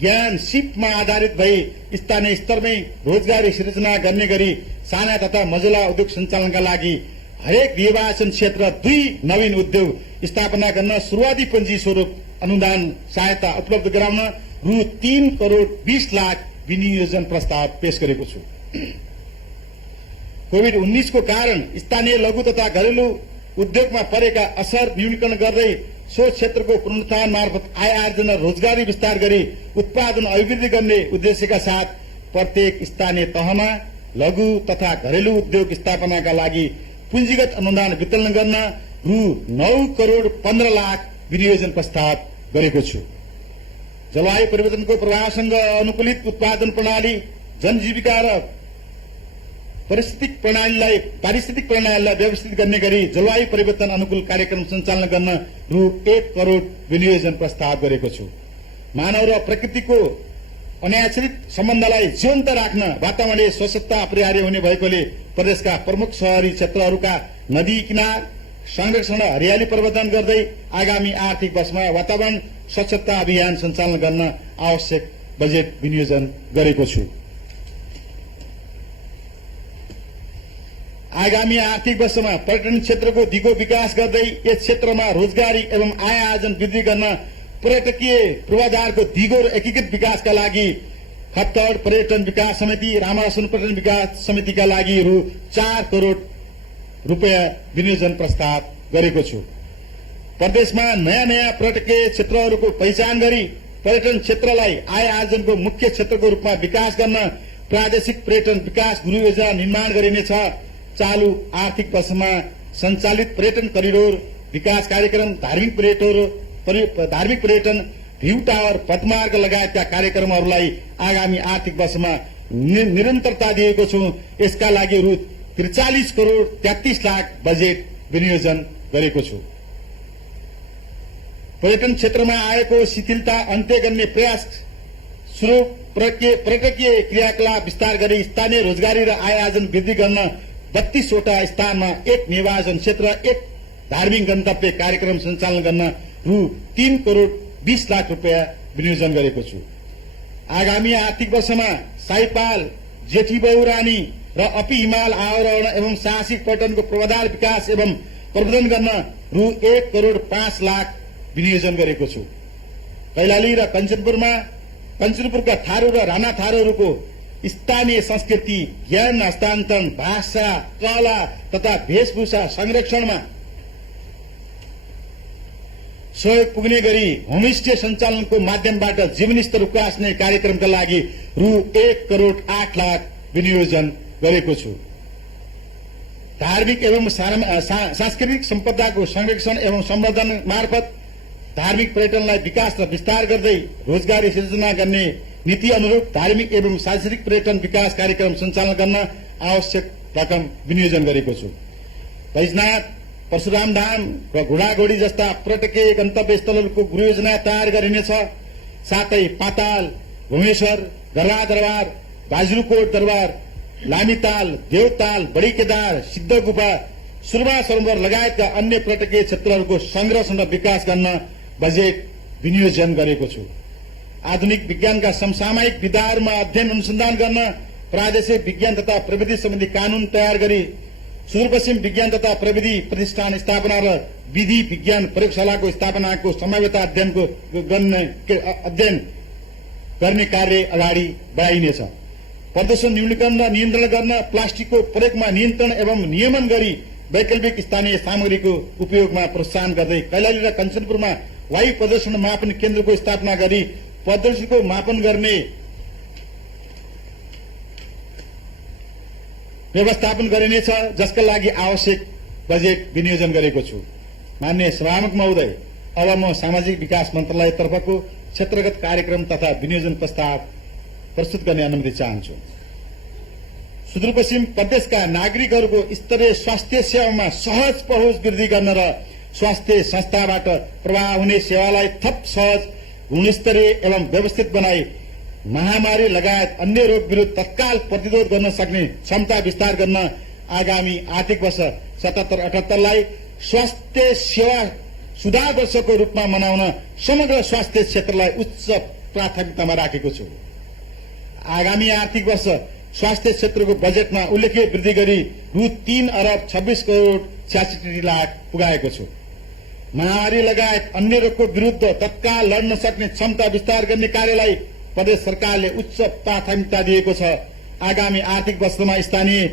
ज्ञान सिपमा आधारित भई स्थानीय स्तरमै रोजगारी सृजना गर्ने गरी साना तथा मझौला उद्योग सञ्चालनका लागि हरेक निर्वाचन क्षेत्र 2 नवीन उद्योग स्थापना गर्न सुरुवाती पूंजी स्वरूप अनुदान सहायता उपलब्ध गराउन रु 3,20,00,000 विनियोजन प्रस्ताव पेश गरेको छु। कोभिड-19 को कारण स्थानीय लघु तथा घरेलु उद्योगमा परेका असर न्यूनीकरण गर्दै सो क्षेत्रको पुनरुत्थान मार्फत आय आर्जन र रोजगारी विस्तार गरी उत्पादन अभिवृद्धि गर्ने उद्देश्यका साथ प्रत्येक स्थानीय तहमा लघु तथा घरेलु उद्योग स्थापनाका लागि पुँजीगत अनुदान वितरण गर्न रु 9,15,00,000 विनियोजन प्रस्ताव गरेको छु। जलवायु परिवर्तनको प्रभावसँग अनुकूलित उत्पादन प्रणाली, जनजीविका र पारिस्थितिक प्रणालीलाई व्यवस्थित गर्ने गरी जलवायु परिवर्तन अनुकूल कार्यक्रम सञ्चालन गर्न रु 1 करोड विनियोजन प्रस्ताव गरेको छु। मानव र प्रकृतिको अनाश्रित सम्बन्धलाई जीवन्त राख्न वातावरणीय स्वच्छता अपरिहार्य हुने भएकोले प्रदेशका प्रमुख शहरी क्षेत्रहरूका नदी किनार संरक्षण र हरियाली प्रवर्धन गर्दै आगामी आर्थिक वर्षमा वातावरण स्वच्छता अभियान सञ्चालन गर्न आवश्यक बजेट विनियोजन गरेको छु। आगामी आर्थिक वर्षमा पर्यटन क्षेत्रको दिगो विकास गर्दै यस क्षेत्रमा रोजगारी एवं आय आर्जन वृद्धि गर्न पर्यटकीय पूर्वाधारको दिगो र एकीकृत विकासका लागि खत्तड पर्यटन विकास समिति रामासन पर्यटन विकास समितिका लागि रु 4 करोड रुपियाँ विनियोजन प्रस्ताव गरेको छु। प्रदेशमा नयाँ पर्यटकीय क्षेत्रहरूको पहिचान गरी पर्यटन क्षेत्रलाई आय आर्जनको मुख्य क्षेत्रको रूपमा विकास गर्न प्रादेशिक पर्यटन विकास गृह योजना निर्माण गरिनेछ। चालू आर्थिक वर्षमा सञ्चालित पर्यटन करिडोर विकास कार्यक्रम धार्मिक पर्यटन भ्यू टावर पदमार्ग लगायतका कार्यक्रमहरूलाई आगामी आर्थिक वर्षमा निरन्तरता दिएको छु। यसका लागि रु 43 करोड 33 लाख बजेट विनियोजन गरेको छु। पर्यटन क्षेत्रमा आएको शिथिलता अन्त्य गर्ने प्रयास स्वरूप पर्यटकीय क्रियाकलाप विस्तार गरी स्थानीय रोजगारी र आय आर्जन वृद्धि गर्न 32 वटा स्थानमा 1 निर्वाचन क्षेत्र 1 धार्मिक गन्तव्य कार्यक्रम सञ्चालन गर्न रु 3 करोड 20 लाख रुपियाँ विनियोजन गरेको छु। आगामी आर्थिक वर्षमा साइपाल जेठी बहुरानी र अपी हिमाल आरोहण एवं साहसिक पर्यटनको पूर्वाधार विकास एवं प्रवर्धन गर्न रु 1 करोड 5 लाख विनियोजन गरेको छु। कैलाली र कञ्चनपुरका थारू र राणा थारूहरूको स्थानीय संस्कृति ज्ञान हस्तान्तरण भाषा कला तथा वेशभूषा संरक्षणमा सहयोग पुग्ने गरी होमस्टे सञ्चालनको माध्यमबाट जीवनस्तर उकास्ने कार्यक्रमका लागि रु 1 करोड 8 लाख विनियोजन गरेको छु। धार्मिक एवं सांस्कृतिक सम्पदाको संरक्षण एवं सम्वर्धन मार्फत धार्मिक पर्यटनलाई विकास र विस्तार गर्दै रोजगारी सृजना गर्ने नीति अनुरूप धार्मिक एवं सांस्कृतिक पर्यटन विकास कार्यक्रम सञ्चालन गर्न आवश्यक रकम विनियोजन गरेको छु। बैजनाथ परशुराम धाम र घोडाघोडी जस्ता पर्यटकीय गन्तव्य स्थलहरूको गृह योजना तयार गरिनेछ। साथै पाताल भुवनेश्वर गरवा दरबार बाजुकोट दरबार लामीताल देवताल बडी केदार सिद्ध गुफा सुरमा सरोवर लगायतका अन्य पर्यटकीय क्षेत्रहरूको संरक्षण र विकास गर्न बजेट विनियोजन गरेको छु। आधुनिक विज्ञानका समसामयिक विधाहरूमा अध्ययन अनुसन्धान गर्न प्रादेशिक विज्ञान तथा प्रविधि सम्बन्धी कानून तयार गरी सुदूरपश्चिम विज्ञान तथा प्रविधि प्रतिष्ठान स्थापना र विधि विज्ञान प्रयोगशालाको स्थापनाको संभाव्यता अध्ययन गर्ने कार्य अगाडि बढाइनेछ। प्रदूषण न्यूनीकरण र नियन्त्रण गर्न प्लास्टिकको प्रयोगमा नियन्त्रण एवं नियमन गरी वैकल्पिक स्थानीय सामग्रीको उपयोगमा प्रोत्साहन गर्दै कैलाली र कञ्चनपुरमा वायु प्रदूषण मापन केन्द्रको स्थापना गरी प्रदूषणको मापन गर्ने व्यवस्थापन गरिनेछ, जसका लागि आवश्यक बजेट विनियोजन गरेको छु। माननीय सभामुख महोदय, अब म सामाजिक विकास मन्त्रालयतर्फको क्षेत्रगत कार्यक्रम तथा विनियोजन प्रस्ताव प्रस्तुत गर्ने अनुमति चाहन्छु। सुदूरपश्चिम प्रदेशका नागरिकहरूको स्तरीय स्वास्थ्य सेवामा सहज पहुँच वृद्धि गर्न र स्वास्थ्य संस्थाबाट प्रवाह हुने सेवालाई थप सहज गुणस्तरीय एवं व्यवस्थित बनाई महामारी लगायत अन्य रोग विरुद्ध तत्काल प्रतिरोध गर्न सक्ने क्षमता विस्तार गर्न आगामी आर्थिक वर्ष 77-78लाई स्वास्थ्य सेवा सुधार वर्षको रूपमा मनाउन समग्र स्वास्थ्य क्षेत्रलाई उच्च प्राथमिकतामा राखेको छु। आगामी आर्थिक वर्ष स्वास्थ्य क्षेत्रको बजेटमा उल्लेख्य वृद्धि गरी रु 3 अरब 26 करोड 66 लाख पुगाएको छु। महामारी लगायत अन्य रोगको विरुद्ध तत्काल लड्न सक्ने क्षमता विस्तार गर्ने कार्यलाई प्रदेश सरकारले उच्च प्राथमिकता दिएको छ। आगामी आर्थिक वर्षमा स्थानीय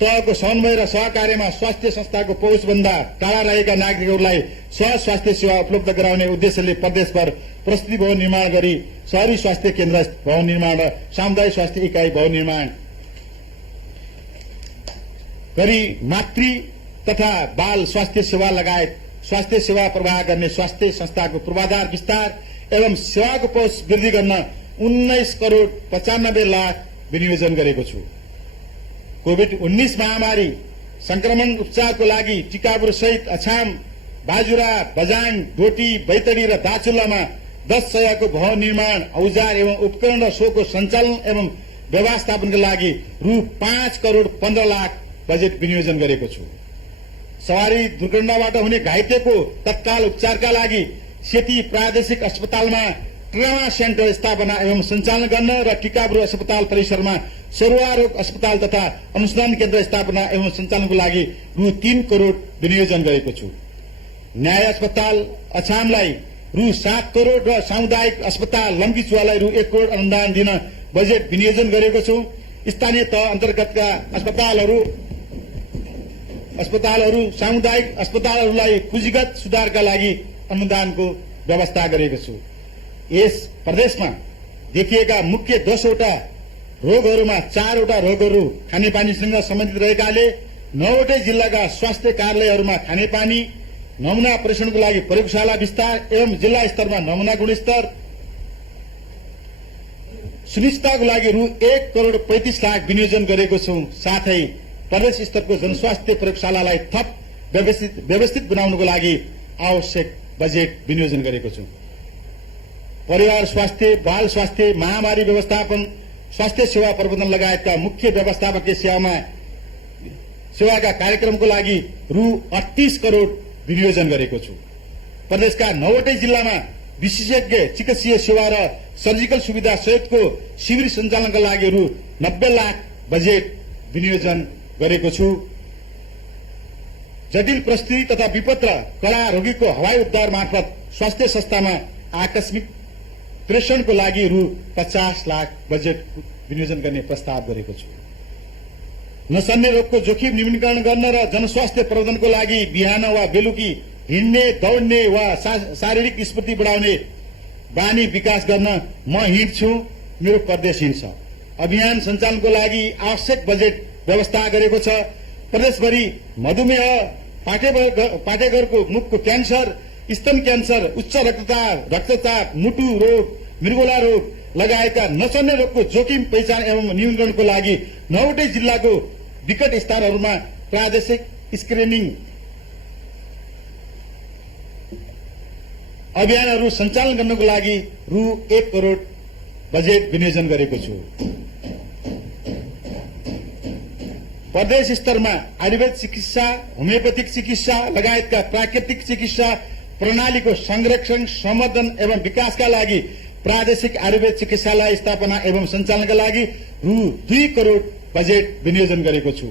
तहको समन्वय र सहकार्यमा स्वास्थ्य संस्थाको पहुँचभन्दा टाढा रहेका नागरिकहरूलाई सहज स्वास्थ्य सेवा उपलब्ध गराउने उद्देश्यले प्रदेशभर प्रस्तुति भवन निर्माण गरी शहरी स्वास्थ्य केन्द्र भवन निर्माण र सामुदायिक स्वास्थ्य इकाई भवन निर्माण गरी मातृ तथा बाल स्वास्थ्य सेवा लगायत स्वास्थ्य सेवा प्रवाह गर्ने स्वास्थ्य संस्थाको पूर्वाधार विस्तार एवं सेवाको पहुँच वृद्धि गर्न 19 करोड 95 लाख विनियोजन गरेको छु। कोभिड-19 महामारी संक्रमण उपचारको लागि टिकापुर सहित अछाम, बाजुरा, बजाङ, डोटी, बैतडी र दार्चुलामा 10 सयको भवन निर्माण, औजार एवं उपकरण र सोको सञ्चालन एवं व्यवस्थापनका लागि रु 5 करोड़ 15 लाख बजेट विनियोजन गरेको छु। सवारी दुर्घटनाबाट हुने घाइतेको तत्काल उपचारका लागि सेती प्रादेशिक अस्पतालमा ट्रमा सेन्टर स्थापना एवं सञ्चालन गर्न र टिकापुर अस्पताल परिसरमा सरुवा रोग अस्पताल तथा अनुसन्धान केन्द्र स्थापना एवं सञ्चालनको लागि रु 3 करोड़ विनियोजन गरेको छु। न्याय अस्पताल अछामलाई रु 7 करोड़ र सामुदायिक अस्पताल लम्कीचुवालाई रु 1 करोड़ अनुदान दिन बजेट विनियोजन गरेको छु। स्थानीय तह अन्तर्गतका अस्पतालहरू सामुदायिक अस्पतालहरूलाई पुँजीगत सुधारका लागि अनुदानको व्यवस्था गरेको छु। यस प्रदेशमा देखिएका मुख्य 10 वटा रोगहरूमा 4 वटा रोगहरू खानेपानीसँग सम्बन्धित रहेकाले 9 वटै जिल्लाका स्वास्थ्य कार्यालयहरूमा खानेपानी नमुना परीक्षणको लागि प्रयोगशाला विस्तार एवं जिल्ला स्तरमा नमुना गुणस्तर सुनिश्चितताको लागि रु 1 करोड़ 35 लाख विनियोजन गरेको छु। साथै प्रदेश स्तरको जनस्वास्थ्य प्रयोगशालालाई थप व्यवस्थित बनाउनको लागि आवश्यक बजेट विनियोजन गरेको छु। परिवार स्वास्थ्य, बाल स्वास्थ्य, महामारी व्यवस्थापन, स्वास्थ्य सेवा प्रबन्धन लगायतका मुख्य व्यवस्थापकीय सेवाका कार्यक्रमको लागि रु 38 करोड़ विनियोजन गरेको छु। प्रदेशका 9 वटै जिल्लामा विशेषज्ञ चिकित्सीय सेवा र सर्जिकल सुविधा सहितको शिविर सञ्चालनका लागि रु 90 लाख बजेट विनियोजन गरेको छु। जटिल परिस्थिति तथा विपद र कड़ा रोगीको हवाई उद्धार मार्फत स्वास्थ्य संस्थामा आकस्मिक प्रेषणको लागि रु 50 लाख बजेट विनियोजन गर्ने प्रस्ताव गरेको छु। नसन्ने रोगको जोखिम न्यूनीकरण गर्न र जनस्वास्थ्य प्रबन्धनको लागि बिहान वा बेलुकी हिँड्ने, दौड्ने वा शारीरिक स्फूर्ति बढाउने बानी विकास गर्न म हिँड्छु, मेरो प्रदेश हिँड्छ अभियान सञ्चालनको लागि आवश्यक बजेट व्यवस्था गरेको छ। प्रदेशभरि मधुमेह, पाटेघरको मुखको क्यान्सर, स्तन क्यान्सर, उच्च रक्तचाप, मुटु रोग, मृगोला रोग लगायतका नसन्ने रोगको जोखिम पहिचान एवं न्यूनीकरणको लागि 9 वटै जिल्लाको विकट स्थानहरूमा प्रादेशिक स्क्रिनिङ अभियानहरू सञ्चालन गर्नको लागि रु 1 करोड़ बजेट विनियोजन गरेको छु। प्रदेश स्तरमा आयुर्वेद चिकित्सा, होमियोपैथिक चिकित्सा लगायतका प्राकृतिक चिकित्सा प्रणालीको संरक्षण, सम्वर्धन एवं विकासका लागि प्रादेशिक आयुर्वेद चिकित्सालय स्थापना एवं सञ्चालनका लागि रु 2 करोड़ बजेट विनियोजन गरेको छु।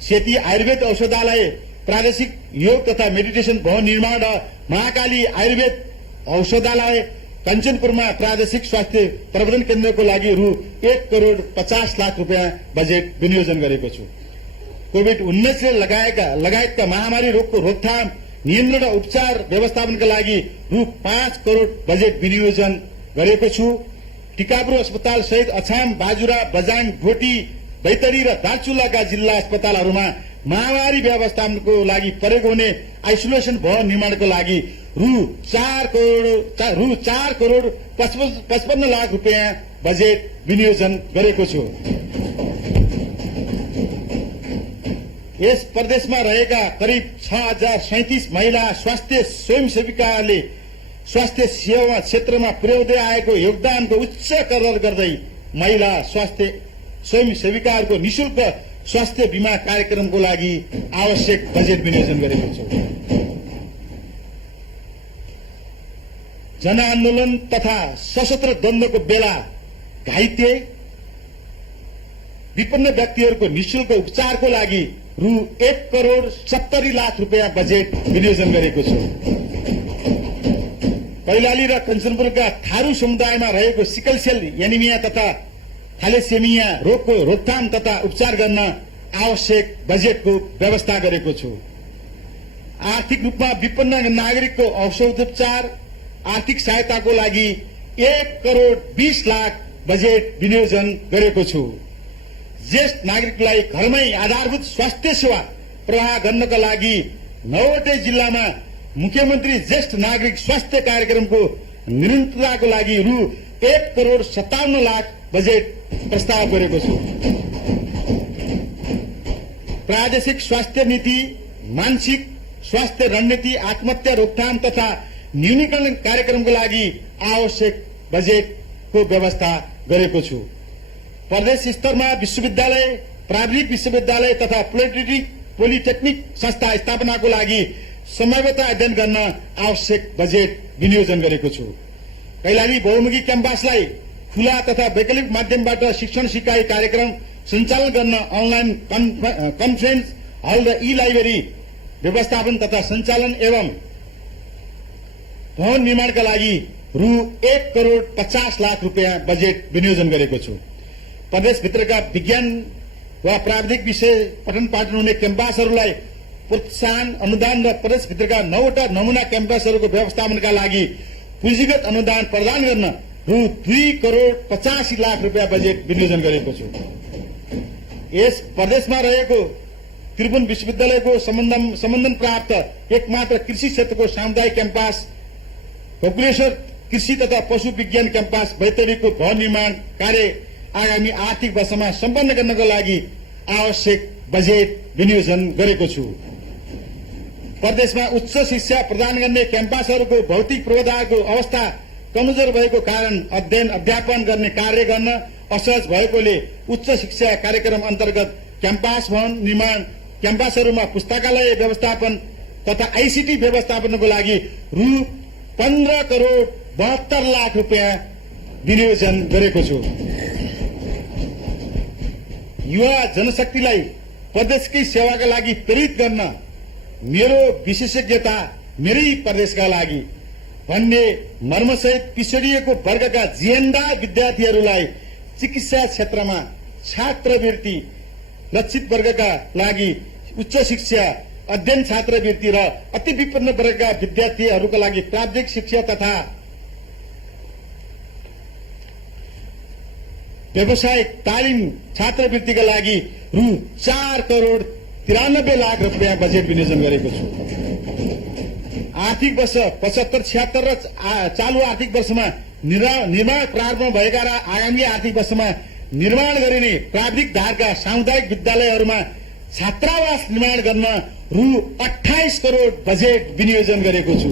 सेती आयुर्वेद औषधालय, प्रादेशिक योग तथा मेडिटेशन भवन निर्माण र महाकाली आयुर्वेद औषधालय कञ्चनपुरमा प्रादेशिक स्वास्थ्य प्रबन्धन केन्द्रको लागि रु 1 करोड़ 50 लाख रुपियाँ बजेट विनियोजन गरेको छु। कोभिड-19 लगायतका महामारी रोगको रोकथाम, नियन्त्रण र उपचार व्यवस्थापनका लागि रु 5 करोड़ बजेट विनियोजन गरेको छु। टिकापुर अस्पताल सहित अछाम, बाजुरा, बजाङ, भोटी, बैतडी र दार्चुलाका जिल्ला अस्पतालहरूमा महामारी व्यवस्थापनको लागि प्रयोग हुने आइसोलेसन भवन निर्माणको लागि रु 4 करोड़ 55 लाख रुपियाँ बजेट विनियोजन गरेको छु। यस प्रदेशमा रहेका करिब 6037 महिला स्वास्थ्य स्वयंसेविकाले स्वास्थ्य सेवा क्षेत्रमा पुर्याउँदै आएको योगदानको उच्च कदर गर्दै महिला स्वास्थ्य स्वयंसेविकाहरूको निशुल्क स्वास्थ्य बीमा कार्यक्रमको लागि आवश्यक बजेट विनियोजन गरेको छु। जनआन्दोलन तथा सशस्त्र द्वन्द्वको बेला घाइते विपन्न व्यक्तिहरूको निशुल्क उपचारको लागि रु 1 करोड़ 70 लाख रुपियाँ बजेट विनियोजन गरेको छु। कैलाली र कञ्चनपुरका थारू समुदायमा रहेको सिकल सेल एनिमिया तथा थ्यालेसेमिया रोगको रोकथाम तथा उपचार गर्न आवश्यक बजेटको व्यवस्था गरेको छु। आर्थिक रूपमा विपन्न नागरिकको औषधोपचार आर्थिक सहायताको लागि 1 करोड़ 20 लाख बजेट विनियोजन गरेको छु। ज्येष्ठ नागरिकलाई घरमै आधारभूत स्वास्थ्य सेवा प्रवाह गर्नका लागि 9 वटै जिल्लामा मुख्यमन्त्री ज्येष्ठ नागरिक स्वास्थ्य कार्यक्रमको निरन्तरताको लागि रु 1 करोड़ 57 लाख बजेट प्रस्ताव गरेको छु। प्रादेशिक स्वास्थ्य नीति, मानसिक स्वास्थ्य रणनीति, आत्महत्या रोकथाम तथा न्यूनीकरण कार्यक्रमको लागि आवश्यक बजेटको व्यवस्था गरेको छु। प्रदेश स्तरमा विश्वविद्यालय, प्राविधिक विश्वविद्यालय तथा पोलिटेक्निक संस्था स्थापनाको लागि संभाव्यता अध्ययन गर्न आवश्यक बजेट विनियोजन गरेको छु। कैलाली बहुमुखी क्याम्पसलाई खुला तथा वैकल्पिक माध्यमबाट शिक्षण सिकाइ कार्यक्रम सञ्चालन गर्न अनलाइन कन्फरेन्स हल र ई लाइब्रेरी व्यवस्थापन तथा सञ्चालन एवं भवन निर्माणका लागि रु 1,50,00,000 रुपियाँ बजेट विनियोजन गरेको छु। प्रदेशभित्रका विज्ञान वा प्राविधिक विषय पठन पाठन हुने क्याम्पसहरूलाई प्रोत्साहन अनुदान र प्रदेशभित्रका 9वटा नमूना क्याम्पसहरूको व्यवस्थापनका लागि पुँजीगत अनुदान प्रदान गर्न रु 2,85,00,000 रुपियाँ बजेट विनियोजन गरेको छु। यस प्रदेशमा रहेको त्रिभुवन विश्वविद्यालयको सम्बन्धन प्राप्त एकमात्र कृषि क्षेत्रको सामुदायिक क्याम्पस ककुलेश्वर कृषि तथा पशु विज्ञान क्याम्पस बैतडीको भवन निर्माण कार्य आगामी आर्थिक वर्षमा सम्पन्न गर्नको लागि आवश्यक बजेट विनियोजन गरेको छु। प्रदेशमा उच्च शिक्षा प्रदान गर्ने क्याम्पसहरूको भौतिक पूर्वाधारको अवस्था कमजोर भएको कारण अध्ययन अध्यापन गर्ने कार्य गर्न असहज भएकोले उच्च शिक्षा कार्यक्रम अन्तर्गत क्याम्पस भवन निर्माण, क्याम्पसहरूमा पुस्तकालय व्यवस्थापन तथा आईसीटी व्यवस्थापनको लागि रु 15,72,00,000 रुपियाँ विनियोजन गरेको छु। युवा जनशक्तिलाई प्रदेशकै सेवाका लागि प्रेरित गर्न मेरो विशेषज्ञता मेरै प्रदेशका लागि भन्ने मर्मसहित पिछडिएको वर्गका जिएन्डा विद्यार्थीहरूलाई चिकित्सा क्षेत्रमा छात्रवृत्ति, लक्षित वर्गका लागि उच्च शिक्षा अध्ययन छात्रवृत्ति र अति विपन्न वर्गका विद्यार्थीहरूका लागि प्राविधिक शिक्षा तथा व्यावसायिक तालिम छात्रवृत्तिका लागि रु 4,93,00,000 रुपियाँ बजेट विनियोजन गरेको छु। आर्थिक वर्ष 75-76 र चालू आर्थिक वर्षमा निर्माण प्रारम्भ भएका र आगामी आर्थिक वर्षमा निर्माण गरिने प्राविधिक धारका सामुदायिक विद्यालयहरूमा छात्रावास निर्माण गर्न रु 28 करोड़ बजेट विनियोजन गरेको छु।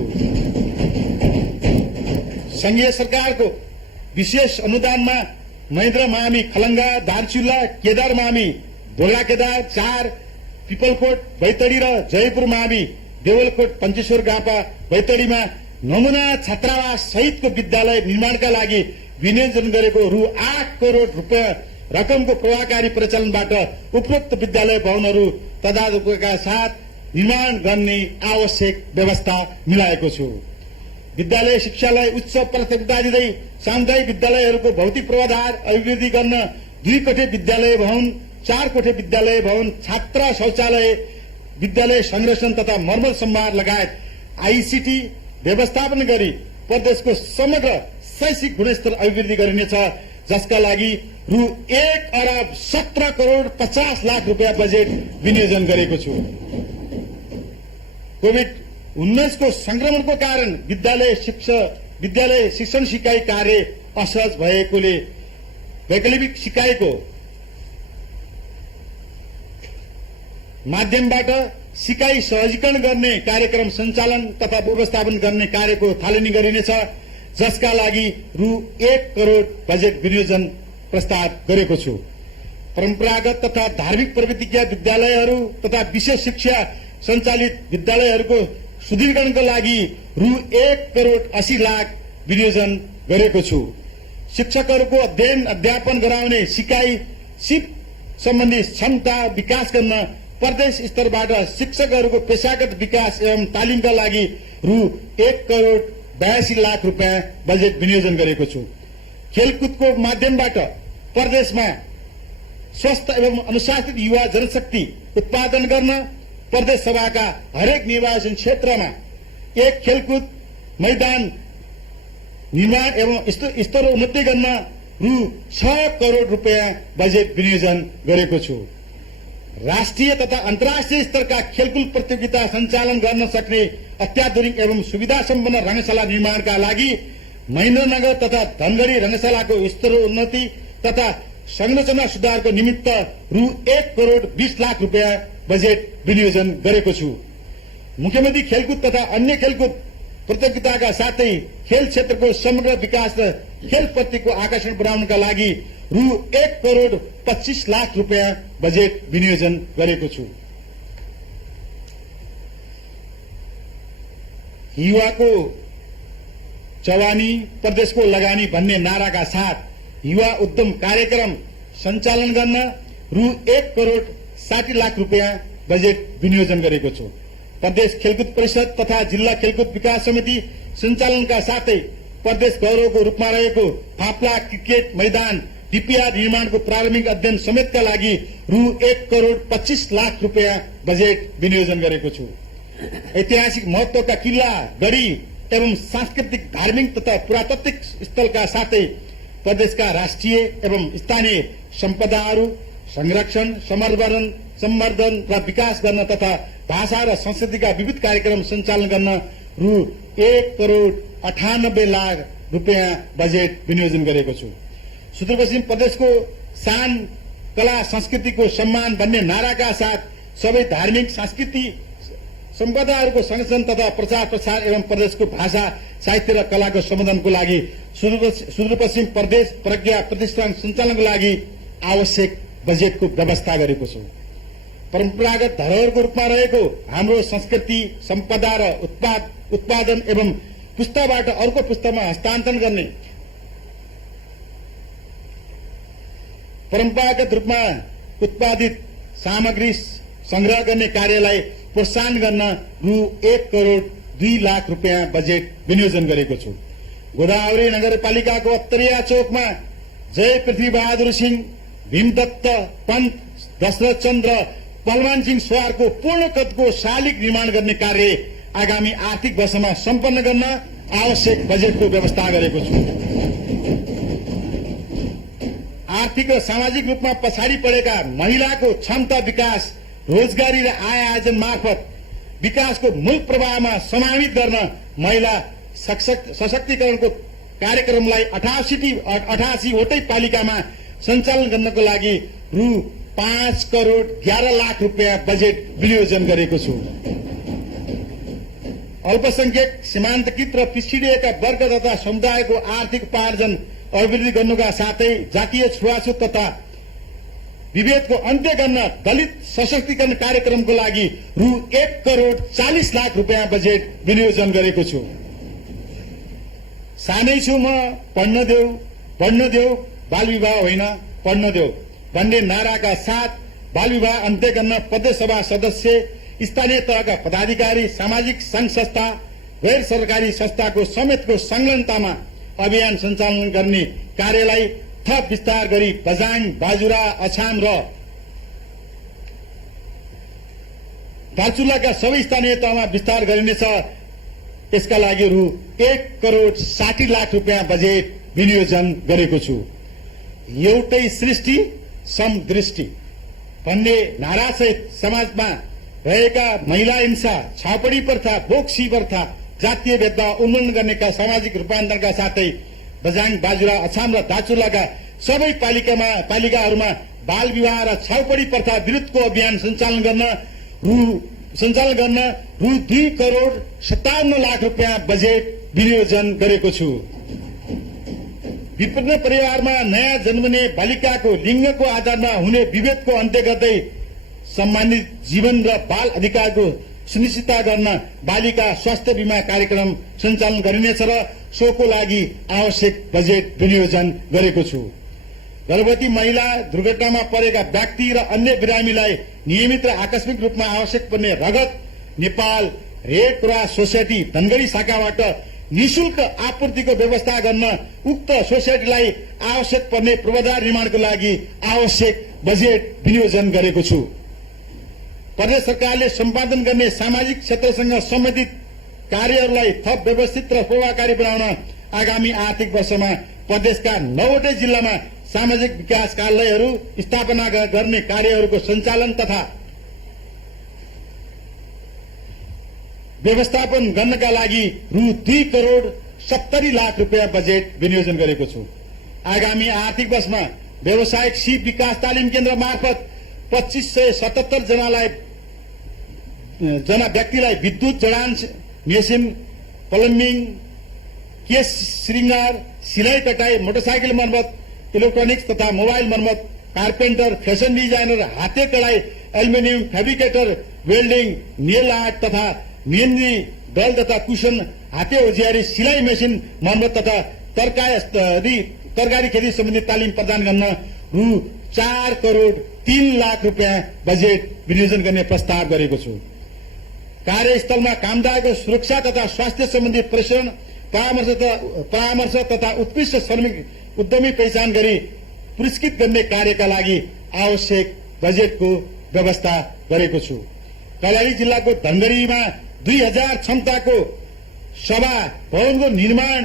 संघीय सरकारको विशेष अनुदानमा महेन्द्र मामी खलंगा, दार्चुला, केदार मामी, ढोला केदार 4, पिपलकोट बैतडी र जयपुर मामी, देवलकोट पञ्चेश्वर गापा बैतडीमा नमूना छात्रावास सहितको विद्यालय निर्माणका लागि विनियोजन गरेको रु 8 करोड़ रुपियाँ रकमको प्रभावकारी परिचालनबाट उपरोक्त विद्यालय भवनहरू तदारुका साथ निर्माण गर्ने आवश्यक व्यवस्था मिलाएको छु। विद्यालय शिक्षालाई उच्च प्राथमिकता दिँदै सामुदायिक विद्यालयहरूको भौतिक पूर्वाधार अभिवृद्धि गर्न 2 कोठे विद्यालय भवन, 4 कोठे विद्यालय भवन, छात्र शौचालय, विद्यालय संरक्षण तथा मर्मत सम्भार लगायत आईसीटी व्यवस्थापन गरी प्रदेशको समग्र शैक्षिक गुणस्तर अभिवृद्धि गरिनेछ, जसका लागि रु 1,17,50,00,000 रुपियाँ बजेट विनियोजन गरेको छु। कोभिड-19 को संक्रमणको कारण विद्यालय शिक्षण सिकाइ कार्य असहज भएकोले वैकल्पिक सिकाइको माध्यमबाट सिकाइ सहजीकरण गर्ने कार्यक्रम सञ्चालन तथा व्यवस्थापन गर्ने कार्यको थालनी गरिनेछ, जसका लागि रु 1 करोड़ बजेट विनियोजन प्रस्ताव गरेको छु। परम्परागत तथा धार्मिक प्रवृत्तिका विद्यालयहरू तथा विशेष शिक्षा सञ्चालित विद्यालयहरूको सुदृढीकरणका लागि रु 1,80,00,000 विनियोजन गरेको छु। शिक्षकहरूको अध्ययन अध्यापन गराउने सिकाइ सिप सम्बन्धी क्षमता विकास गर्न प्रदेश स्तरबाट शिक्षकहरूको पेशागत विकास एवं तालिमका लागि रु 1,82,00,000 रुपियाँ बजेट विनियोजन गरेको छु। खेलकुदको माध्यमबाट प्रदेशमा स्वस्थ एवं अनुशासित युवा जनशक्ति उत्पादन गर्न प्रदेश सभाका हरेक निर्वाचन क्षेत्रमा एक खेलकुद मैदान निर्माण एवं स्तरोन्नति गर्न रु 6 करोड़ रुपियाँ बजेट विनियोजन गरेको छु। राष्ट्रिय तथा अन्तर्राष्ट्रिय स्तरका खेलकुद प्रतियोगिता सञ्चालन गर्न सक्ने अत्याधुनिक एवं सुविधा सम्पन्न रंगशाला निर्माणका लागि महेन्द्रनगर तथा धनगढ़ी रंगशालाको स्तरोन्नति तथा संरचना सुधारको निमित्त रु 1,20,00,000 रुपियाँ बजेट विनियोजन गरेको छु। मुख्यमन्त्री खेलकुद तथा अन्य खेलकुद प्रतियोगिताका साथै खेल क्षेत्रको समग्र विकास र खेलप्रतिको आकर्षण बढाउनका लागि रु 1,25,00,000 रुपियाँ बजेट विनियोजन गरेको छु। युवाको जवानी प्रदेशको लगानी भन्ने नाराका साथ युवा उद्यम कार्यक्रम सञ्चालन गर्न रु 1,60,00,000 रुपियाँ बजेट विनियोजन गरेको छु। प्रदेश खेलकुद परिषद तथा जिल्ला खेलकुद विकास समिति सञ्चालनका साथै प्रदेश गौरवको रूपमा रहेको फाप्ला क्रिकेट मैदान डीपीआर निर्माणको प्रारम्भिक अध्ययन समेतका लागि रु 1,25,00,000 रुपियाँ बजेट विनियोजन गरेको छु। ऐतिहासिक महत्वका किल्ला गढी एवं सांस्कृतिक धार्मिक तथा पुरातात्विक स्थलका साथै प्रदेशका राष्ट्रिय एवं स्थानीय सम्पदाहरू संरक्षण सम्वर्धन र विकास गर्न तथा भाषा र संस्कृतिका विविध कार्यक्रम सञ्चालन गर्न रु 1,98,00,000 रुपियाँ बजेट विनियोजन गरेको छु। सुदूरपश्चिम प्रदेशको शान कला संस्कृतिको सम्मान भन्ने नाराका साथ सबै धार्मिक सांस्कृतिक सम्पदाहरूको संरक्षण तथा प्रचार प्रसार एवं प्रदेशको भाषा साहित्य र कलाको सम्वर्धनको लागि सुदूरपश्चिम प्रदेश प्रज्ञा प्रतिष्ठान सञ्चालनको लागि आवश्यक बजेटको व्यवस्था गरेको छु। परम्परागत धरोहरको रूपमा रहेको हाम्रो संस्कृति सम्पदा र उत्पादन एवं पुस्ताबाट अर्को पुस्तामा हस्तान्तरण गर्ने परम्परागत रूपमा उत्पादित सामग्री संग्रह गर्ने कार्यलाई प्रोत्साहन गर्न रु 1,02,00,000 रुपियाँ बजेट विनियोजन गरेको छु। गोदावरी नगरपालिकाको अत्तरिया चौकमा जय पृथ्वी बहादुर सिंह, भीमदत्त पन्त, दशरथ चन्द्र, पहलवान सिंह सोहारको पूर्णकदको शालिग निर्माण गर्ने कार्य आगामी आर्थिक वर्षमा सम्पन्न गर्न आवश्यक बजेटको व्यवस्था गरेको छु। आर्थिक र सामाजिक रूपमा पछाडि परेका महिलाको क्षमता विकास, रोजगारी र आय आर्जन मार्फत विकासको मूल प्रवाहमा समाहित गर्न महिला सशक्तिकरणको कार्यक्रमलाई 88 वटै पालिकामा सञ्चालन गर्नको लागि रु 5,11,00,000 रुपियाँ बजेट विनियोजन गरेको छु। अल्पसंख्यक सीमान्तकृत र पिछडिएका वर्ग तथा समुदायको आर्थिक उपार्जन अभिवृद्धि गर्नुका साथै जातीय छुवाछुत तथा विभेदको अन्त्य गर्न दलित सशक्तिकरण कार्यक्रमको लागि रु 1,40,00,000 रुपियाँ बजेट विनियोजन गरेको छु। सानै छु म पढ्न देऊ बाल विवाह होइन पढ्न देऊ भन्ने नाराका साथ बाल विवाह अन्त्य गर्न प्रदेश सभा सदस्य, स्थानीय तहका पदाधिकारी, सामाजिक संघ संस्था, गैर सरकारी संस्थाको समेतको संलग्नतामा अभियान सञ्चालन गर्ने कार्यलाई थप विस्तार गरी बझाङ, बाजुरा, अछाम र दार्चुलाका सबै स्थानीय तहमा विस्तार गरिनेछ। यसका लागि रु 1,60,00,000 रुपियाँ बजेट विनियोजन गरेको छु। एउटै सृष्टि समदृष्टि भन्ने नारासहित समाजमा रहेका महिला हिंसा, छापडी प्रथा, बोक्सी प्रथा, जातीय भेदभाव उन्मूलन गर्नेका सामाजिक रूपान्तरणका साथै बझाङ, बाजुरा, अछाम र दार्चुलाका सबै पालिकाहरूमा बाल विवाह र छाउपडी प्रथा विरुद्धको अभियान सञ्चालन गर्न रु 2,57,00,000 रुपियाँ बजेट विनियोजन गरेको छु। विपन्न परिवारमा नयाँ जन्मने बालिकाको लिङ्गको आधारमा हुने विभेदको अन्त्य गर्दै सम्मानित जीवन र बाल अधिकारको सुनिश्चितता गर्न बालिका स्वास्थ्य बीमा कार्यक्रम सञ्चालन गरिनेछ र सोको लागि आवश्यक बजेट विनियोजन गरेको छु। गर्भवती महिला, दुर्घटनामा परेका व्यक्ति र अन्य बिरामीलाई नियमित र आकस्मिक रूपमा आवश्यक पर्ने रगत Nepal red cross society Dhangadhi शाखाबाट निशुल्क आपूर्तिको व्यवस्था गर्न उक्त सोसाइटीलाई आवश्यक पर्ने पूर्वाधार निर्माणको लागि आवश्यक बजेट विनियोजन गरेको छु। प्रदेश सरकारले सम्पादन गर्ने सामाजिक क्षेत्रसँग सम्बन्धित कार्यहरूलाई थप व्यवस्थित र प्रभावकारी बनाउन आगामी आर्थिक वर्षमा प्रदेशका 9वटै जिल्लामा सामाजिक विकास कार्यालयहरू स्थापना गर्ने कार्यहरूको सञ्चालन तथा व्यवस्थापन गर्नका लागि रु 2,70,00,000 रुपियाँ बजेट विनियोजन गरेको छु। आगामी आर्थिक वर्षमा व्यावसायिक सिप विकास तालिम केन्द्र मार्फत 2,577 जनालाई जना व्यक्तिलाई विद्युत जडान मेसिन, प्लम्बिङ, केश श्रृङ्गार, सिलाइ कटाई, मोटरसाइकल मर्मत, इलेक्ट्रोनिक्स तथा मोबाइल मर्मत, कारपेन्टर, फेसन डिजाइनर, हाते कढाई, aluminium fabricator, welding, nail art तथा मेहन्दी दल तथा कुशन, हाते ओजियारी, सिलाइ मेसिन मर्मत तथा तरकारी खेती सम्बन्धी तालिम प्रदान गर्न रु 4 करोड 3 लाख रुपियाँ बजेट विनियोजन गर्ने प्रस्ताव गरेको छु। कार्यस्थलमा कामदारको सुरक्षा तथा स्वास्थ्य सम्बन्धी प्रशिक्षण, परामर्श तथा उत्कृष्ट श्रमिक उद्यमी पहिचान गरी पुरस्कृत गर्ने कार्यका लागि आवश्यक बजेटको व्यवस्था गरेको छु। कैलाली जिल्लाको धनगढ़ीमा 2000 क्षमताको सभा भवनको निर्माण,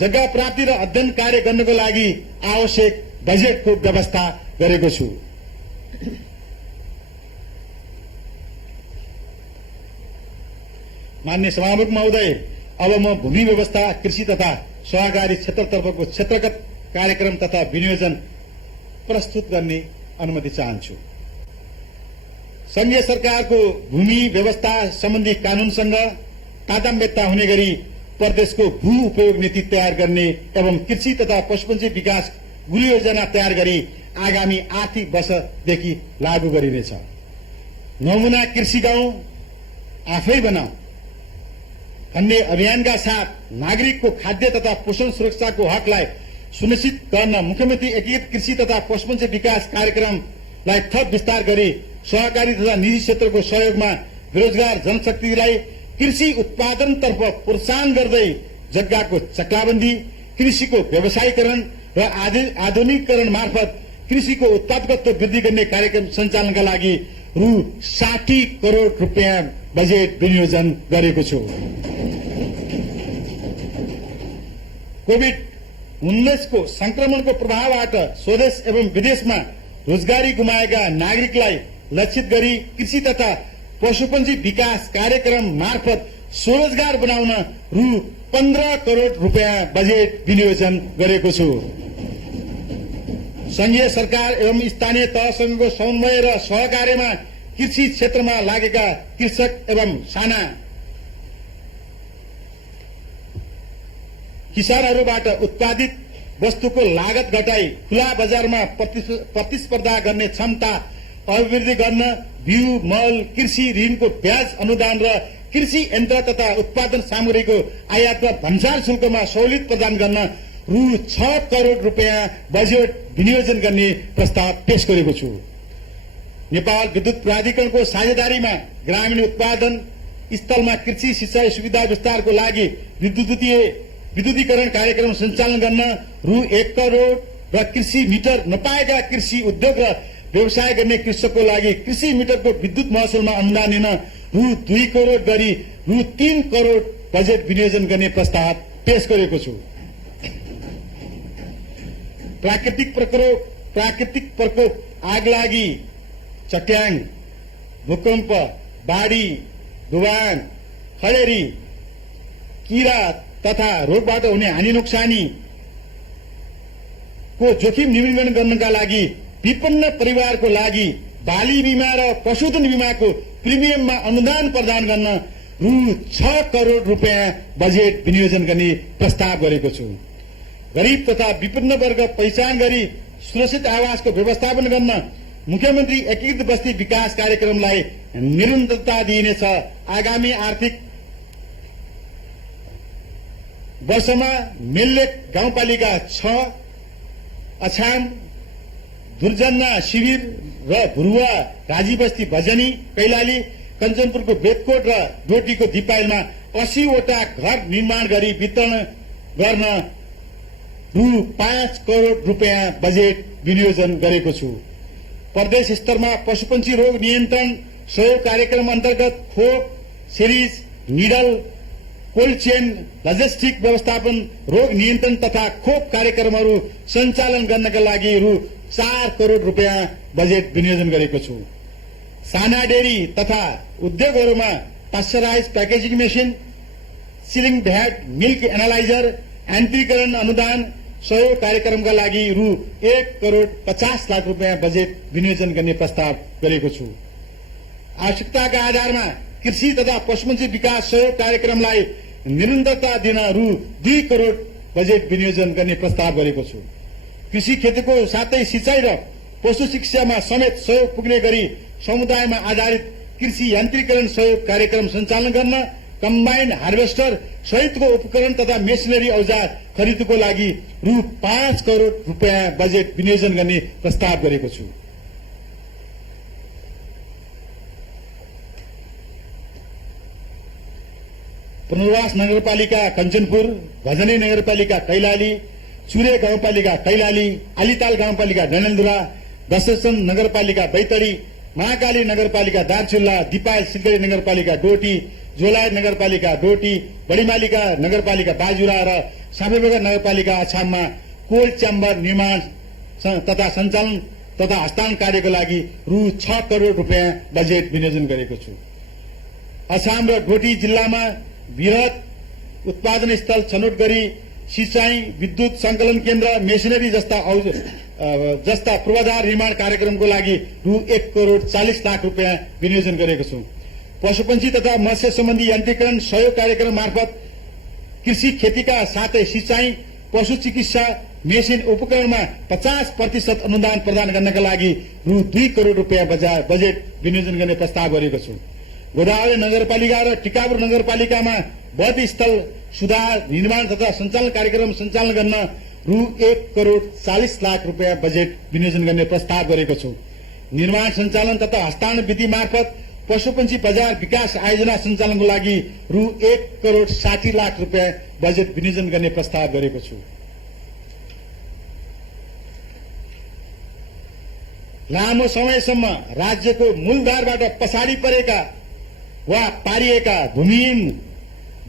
जग्गा प्राप्ति र अध्ययन कार्य गर्नको लागि आवश्यक बजेटको व्यवस्था गरेको छु। मान्य सभामुख महोदय, अब म भूमि व्यवस्था, कृषि तथा सहकारी क्षेत्रतर्फको क्षेत्रगत कार्यक्रम तथा विनियोजन प्रस्तुत गर्ने अनुमति चाहन्छु। संघीय सरकारको भूमि व्यवस्था सम्बन्धी कानूनसँग तादात्म्यता हुने गरी प्रदेशको भू उपयोग नीति तयार गर्ने एवं कृषि तथा पशुपन्छी विकास गृह योजना तयार गरी आगामी आर्थिक वर्षदेखि लागू गरिनेछ। नमुना कृषि गाउँ आफै बनाऊ भन्ने अभियानका साथ नागरिकको खाद्य तथा पोषण सुरक्षाको हकलाई सुनिश्चित गर्न मुख्यमन्त्री एकीकृत कृषि तथा पशुपन्छी विकास कार्यक्रमलाई थप विस्तार गरी सहकारी तथा निजी क्षेत्रको सहयोगमा बेरोजगार जनशक्तिलाई कृषि उत्पादनतर्फ प्रोत्साहन गर्दै जग्गाको चक्लाबन्दी, कृषिको व्यवसायीकरण र आधुनिकीकरण मार्फत कृषिको उत्पादकत्व वृद्धि गर्ने कार्यक्रम सञ्चालनका लागि रु 60 करोड रुपियाँ बजेट विनियोजन गरेको छु। कोभिड-19 को संक्रमणको प्रभावबाट स्वदेश एवं विदेशमा रोजगारी गुमाएका नागरिकलाई लक्षित गरी कृषि तथा पशुपन्छी विकास कार्यक्रम मार्फत स्वरोजगार बनाउन रु 15 करोड रुपियाँ बजेट विनियोजन गरेको छु। संघीय सरकार एवं स्थानीय तहसँगको समन्वय र सहकार्यमा कृषि क्षेत्रमा लागेका कृषक एवं साना किसानहरूबाट उत्पादित वस्तुको लागत घटाई खुला बजारमा प्रतिस्पर्धा गर्ने क्षमता अभिवृद्धि गर्न बिउ, मल, कृषि ऋणको ब्याज अनुदान र कृषि यन्त्र तथा उत्पादन सामग्रीको आयात र भन्सार शुल्कमा सहुलियत प्रदान गर्न रु 6 करोड रुपियाँ बजेट विनियोजन गर्ने प्रस्ताव पेश गरेको छु। नेपाल विद्युत प्राधिकरणको साझेदारीमा ग्रामीण उत्पादन स्थलमा कृषि सिंचाई सुविधा विस्तारको लागि विद्युतीकरण कार्यक्रम सञ्चालन गर्न रु 1 करोड र कृषि मिटर नपाएका कृषि उद्योग र व्यवसाय गर्ने कृषकको लागि कृषि मिटरको विद्युत महसुलमा अनुदान दिन रु 2 करोड गरी रु 3 करोड बजेट विनियोजन गर्ने प्रस्ताव पेश गरेको छु। प्राकृतिक प्रकोप, आगलागी, चट्याङ, भूकम्प, बाढी, डुबान, खडेरी, किरा तथा रोगबाट हुने हानि नोक्सानी को जोखिम न्यूनीकरण गर्नका लागि विपन्न परिवारको लागि बाली बिमा र पशुधन बिमाको प्रिमियममा अनुदान प्रदान गर्न रु 6 करोड रुपियाँ बजेट विनियोजन गर्ने प्रस्ताव गरेको छु। गरीब तथा विपन्न वर्ग पहिचान गरी सुरक्षित आवासको व्यवस्थापन गर्न मुख्यमन्त्री एकीकृत बस्ती विकास कार्यक्रमलाई निरन्तरता दिइनेछ। आगामी आर्थिक वर्षमा मेल्लेक गाउँपालिका 6, अछाम, दुर्जना शिविर र भुरुवा, राजीबस्ती भजनी, कैलाली, कञ्चनपुरको बेदकोट र डोटीको दिपाइलमा 80 वटा घर निर्माण गरी वितरण गर्न रु 5 करोड रुपियाँ बजेट विनियोजन गरेको छु। प्रदेश स्तरमा पशुपन्छी रोग नियन्त्रण सहयोग कार्यक्रम अन्तर्गत खोप, series, needle, cold chain, logistic व्यवस्थापन, रोग नियन्त्रण तथा खोप कार्यक्रमहरू सञ्चालन गर्नका लागि रु 4 करोड रुपियाँ बजेट विनियोजन गरेको छु। साना डेरी तथा उद्योगहरूमा pasteurise packaging machine, sealing vat, milk analyser, यान्त्रिकरण अनुदान सहयोग कार्यक्रमका लागि रु 1 करोड 50 लाख रुपियाँ बजेट विनियोजन गर्ने प्रस्ताव गरेको छु। आवश्यकताका आधारमा कृषि तथा पशुपन्छी विकास सहयोग कार्यक्रमलाई निरन्तरता दिन रु 2 करोड़ बजेट विनियोजन गर्ने प्रस्ताव गरेको छु। कृषि खेतीको साथै सिंचाई र पशु शिक्षामा समेत सहयोग पुग्ने गरी समुदायमा आधारित कृषि यान्त्रिकरण सहयोग कार्यक्रम सञ्चालन गर्न कम्बाइन्ड हार्वेस्टर सहितको उपकरण तथा मेसिनरी औजार खरिदको लागि रु 5 करोड़ रुपियाँ बजेट विनियोजन गर्ने प्रस्ताव गरेको छु। पुनर्वास नगरपालिका कञ्चनपुर, भजनी नगरपालिका कैलाली, चुरे गाउँपालिका कैलाली, आलिताल गाउँपालिका डडेलधुरा, दशरथन नगरपालिका बैतडी, महाकाली नगरपालिका दार्चुला, दिपायल सिलगढी नगरपालिका डोटी, जोलाय नगरपालिका डोटी, बडीमालिका नगरपालिका बाजुरा र साँपेबगर नगरपालिका अछाममा कोल्ड च्याम्बर निर्माण तथा सञ्चालन तथा हस्तान्तरण कार्यको लागि रु 6 करोड़ रुपियाँ बजेट विनियोजन गरेको छु। अछाम र डोटी जिल्लामा वृहत उत्पादन स्थल छनौट गरी सिंचाई, विद्युत संकलन केन्द्र, मेसिनरी जस्ता पूर्वाधार निर्माण कार्यक्रमको लागि रु 1 करोड़ 40 लाख रुपियाँ विनियोजन गरेको छु। पशुपन्छी तथा मत्स्य सम्बन्धी यान्त्रिकरण सहयोग कार्यक्रम मार्फत कृषि खेतीका साथै सिंचाई, पशु चिकित्सा, मेसिन उपकरणमा 50% अनुदान प्रदान गर्नका लागि रु 2 करोड़ रुपियाँ बजेट विनियोजन गर्ने प्रस्ताव गरेको छु। गोदावरी नगरपालिका र टिकापुर नगरपालिकामा बध स्थल सुधार, निर्माण तथा सञ्चालन कार्यक्रम सञ्चालन गर्न रु 1 करोड़ 40 लाख रुपियाँ बजेट विनियोजन गर्ने प्रस्ताव गरेको छु। निर्माण सञ्चालन तथा हस्तान्तरण विधि मार्फत पशुपन्छी बजार विकास आयोजना सञ्चालनको लागि रु 1 करोड़ 60 लाख रुपियाँ बजेट विनियोजन गर्ने प्रस्ताव गरेको छु। लामो समयसम्म राज्यको मूलधारबाट पछाडि परेका वा पारिएका भूमिहीन,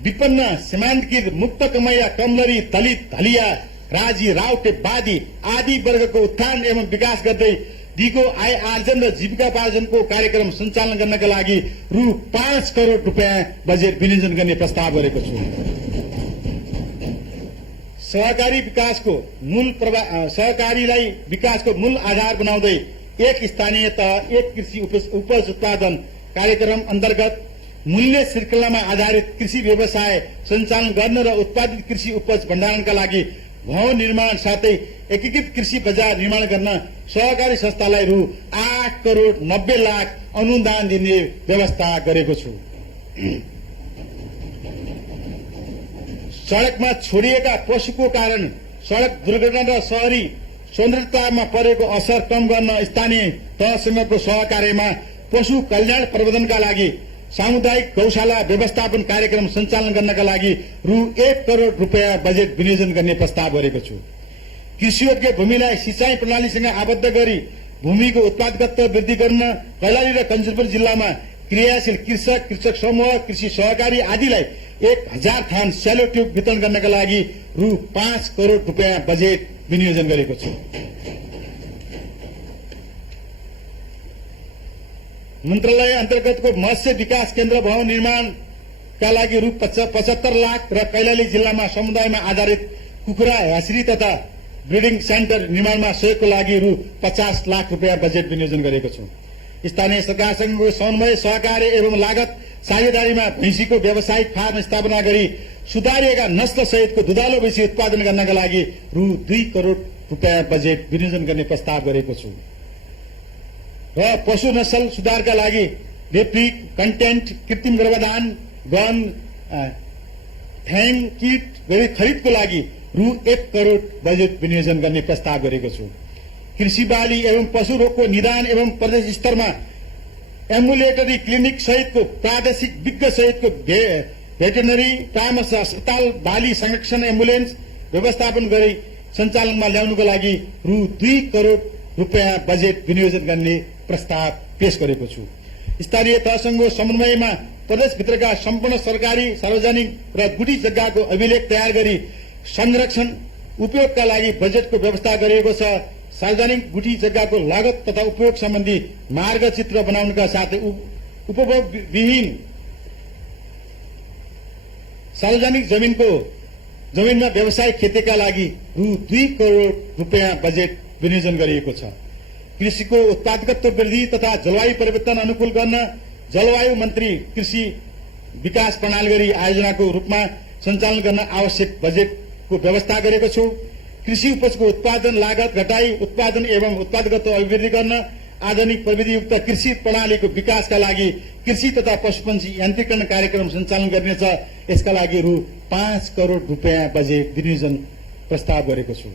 विपन्न, सीमान्तकृत, मुक्त कमैया, कमलरी, दलित, धलिया, राजी, राउटे, बादी आदि वर्गको उत्थान एवं विकास गर्दै दिगो आय आर्जन र जीविकापार्जनको कार्यक्रम सञ्चालन गर्नका लागि रु 5 करोड़ रुपियाँ बजेट विनियोजन गर्ने प्रस्ताव गरेको छु। सहकारीलाई विकासको मूल आधार बनाउँदै एक स्थानीय तह, एक कृषि उपज उत्पादन कार्यक्रम अन्तर्गत मूल्य श्रृंखलामा आधारित कृषि व्यवसाय सञ्चालन गर्न र उत्पादित कृषि उपज भण्डारणका लागि भवन निर्माण साथै एकीकृत कृषि बजार निर्माण गर्न सहकारी संस्थालाई रु 8 करोड़ 90 लाख अनुदान दिने व्यवस्था गरेको छु। सड़कमा छोडिएका पशुको कारण सड़क दुर्घटना र शहरी सौन्दर्यतामा परेको असर कम गर्न स्थानीय तहसँगको सहकार्यमा पशु कल्याण प्रबन्धनका लागि सामुदायिक गौशाला व्यवस्थापन कार्यक्रम सञ्चालन गर्नका लागि रु 1 करोड़ रुपियाँ बजेट विनियोजन गर्ने प्रस्ताव गरेको छु। कृषियोग्य भूमिलाई सिंचाई प्रणालीसँग आबद्ध गरी भूमिको उत्पादकत्व वृद्धि गर्न कैलाली र कञ्चनपुर जिल्लामा क्रियाशील कृषक, कृषक समूह, कृषि सहकारी आदिलाई 1000 थान स्यालो ट्युब वितरण गर्नका लागि रु 5 करोड़ रुपियाँ बजेट विनियोजन गरेको छु। मन्त्रालय अन्तर्गतको मत्स्य विकास केन्द्र भवन निर्माणका लागि रु 75 लाख र कैलाली जिल्लामा समुदायमा आधारित कुखुरा ह्याचरी तथा ब्रिडिङ सेन्टर निर्माणमा सहयोगको लागि रु 50 लाख रुपियाँ बजेट विनियोजन गरेको छु। स्थानीय सरकारसँगको समन्वय, सहकार्य एवं लागत साझेदारीमा भैँसीको व्यावसायिक फार्म स्थापना गरी सुधारिएका नस्ल सहितको दुधालो भैँसी उत्पादन गर्नका लागि रु 2 करोड़ रुपियाँ बजेट विनियोजन गर्ने प्रस्ताव गरेको छु। र पशु नस्ल सुधारका लागि रेप्लिक, कन्टेन्ट, कृत्रिम गर्भधान, गन, थ्याङ किट गरी खरिदको लागि रु 1 करोड़ बजेट विनियोजन गर्ने प्रस्ताव गरेको छु। कृषि बाली एवं पशु रोगको निदान एवं प्रदेश स्तरमा एम्बुलेटरी क्लिनिक सहितको प्रादेशिक विज्ञ सहितको भेटेनरी परामर्श अस्पताल, बाली संरक्षण एम्बुलेन्स व्यवस्थापन गरी सञ्चालनमा ल्याउनुको लागि रु 2 करोड़ रुपियाँ बजेट विनियोजन गर्ने प्रस्ताव पेश गरेको छु। स्थानीय तहसँगको समन्वयमा प्रदेशभित्रका सम्पूर्ण सरकारी, सार्वजनिक र गुठी जग्गाको अभिलेख तयार गरी संरक्षण उपयोगका लागि बजेटको व्यवस्था गरिएको छ। सार्वजनिक गुठी जग्गाको लागत तथा उपयोग सम्बन्धी मार्गचित्र बनाउनका साथै उपभोगविहीन सार्वजनिक जमिनमा व्यावसायिक खेतीका लागि रु 2 करोड़ रुपियाँ बजेट विनियोजन गरिएको छ। कृषिको उत्पादकत्व वृद्धि तथा जलवायु परिवर्तन अनुकूल गर्न जलवायु मन्त्री कृषि विकास प्रणाली गरी आयोजनाको रूपमा सञ्चालन गर्न आवश्यक बजेटको व्यवस्था गरेको छु। कृषि उपजको उत्पादन लागत घटाई उत्पादन एवं उत्पादकत्व अभिवृद्धि गर्न आधुनिक प्रविधियुक्त कृषि प्रणालीको विकासका लागि कृषि तथा पशुपन्छी यान्त्रिकरण कार्यक्रम सञ्चालन गरिनेछ। यसका लागि रु 5 करोड़ रुपियाँ बजेट विनियोजन प्रस्ताव गरेको छु।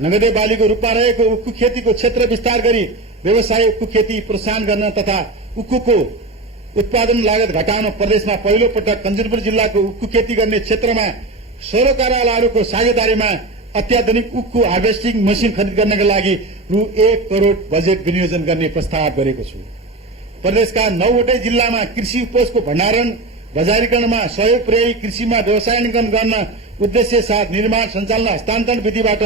नगदे बालीको रूपमा रहेको उक्खु खेतीको क्षेत्र विस्तार गरी व्यवसाय उक्खु खेती प्रोत्साहन गर्न तथा उक्खुको उत्पादन लागत घटाउन प्रदेशमा पहिलो पटक कञ्चनपुर जिल्लाको उक्खु खेती गर्ने क्षेत्रमा सरकारवालाहरूको साझेदारीमा अत्याधुनिक उक्खु हार्भेस्टिङ मसिन खरिद गर्नका लागि रु 1 करोड़ बजेट विनियोजन गर्ने प्रस्ताव गरेको छु। प्रदेशका 9वटै जिल्लामा कृषि उपजको भण्डारण बजारीकरणमा सहयोग पुर्याई कृषिमा व्यवसायीकरण गर्न उद्देश्य साथ निर्माण सञ्चालन हस्तान्तरण विधिबाट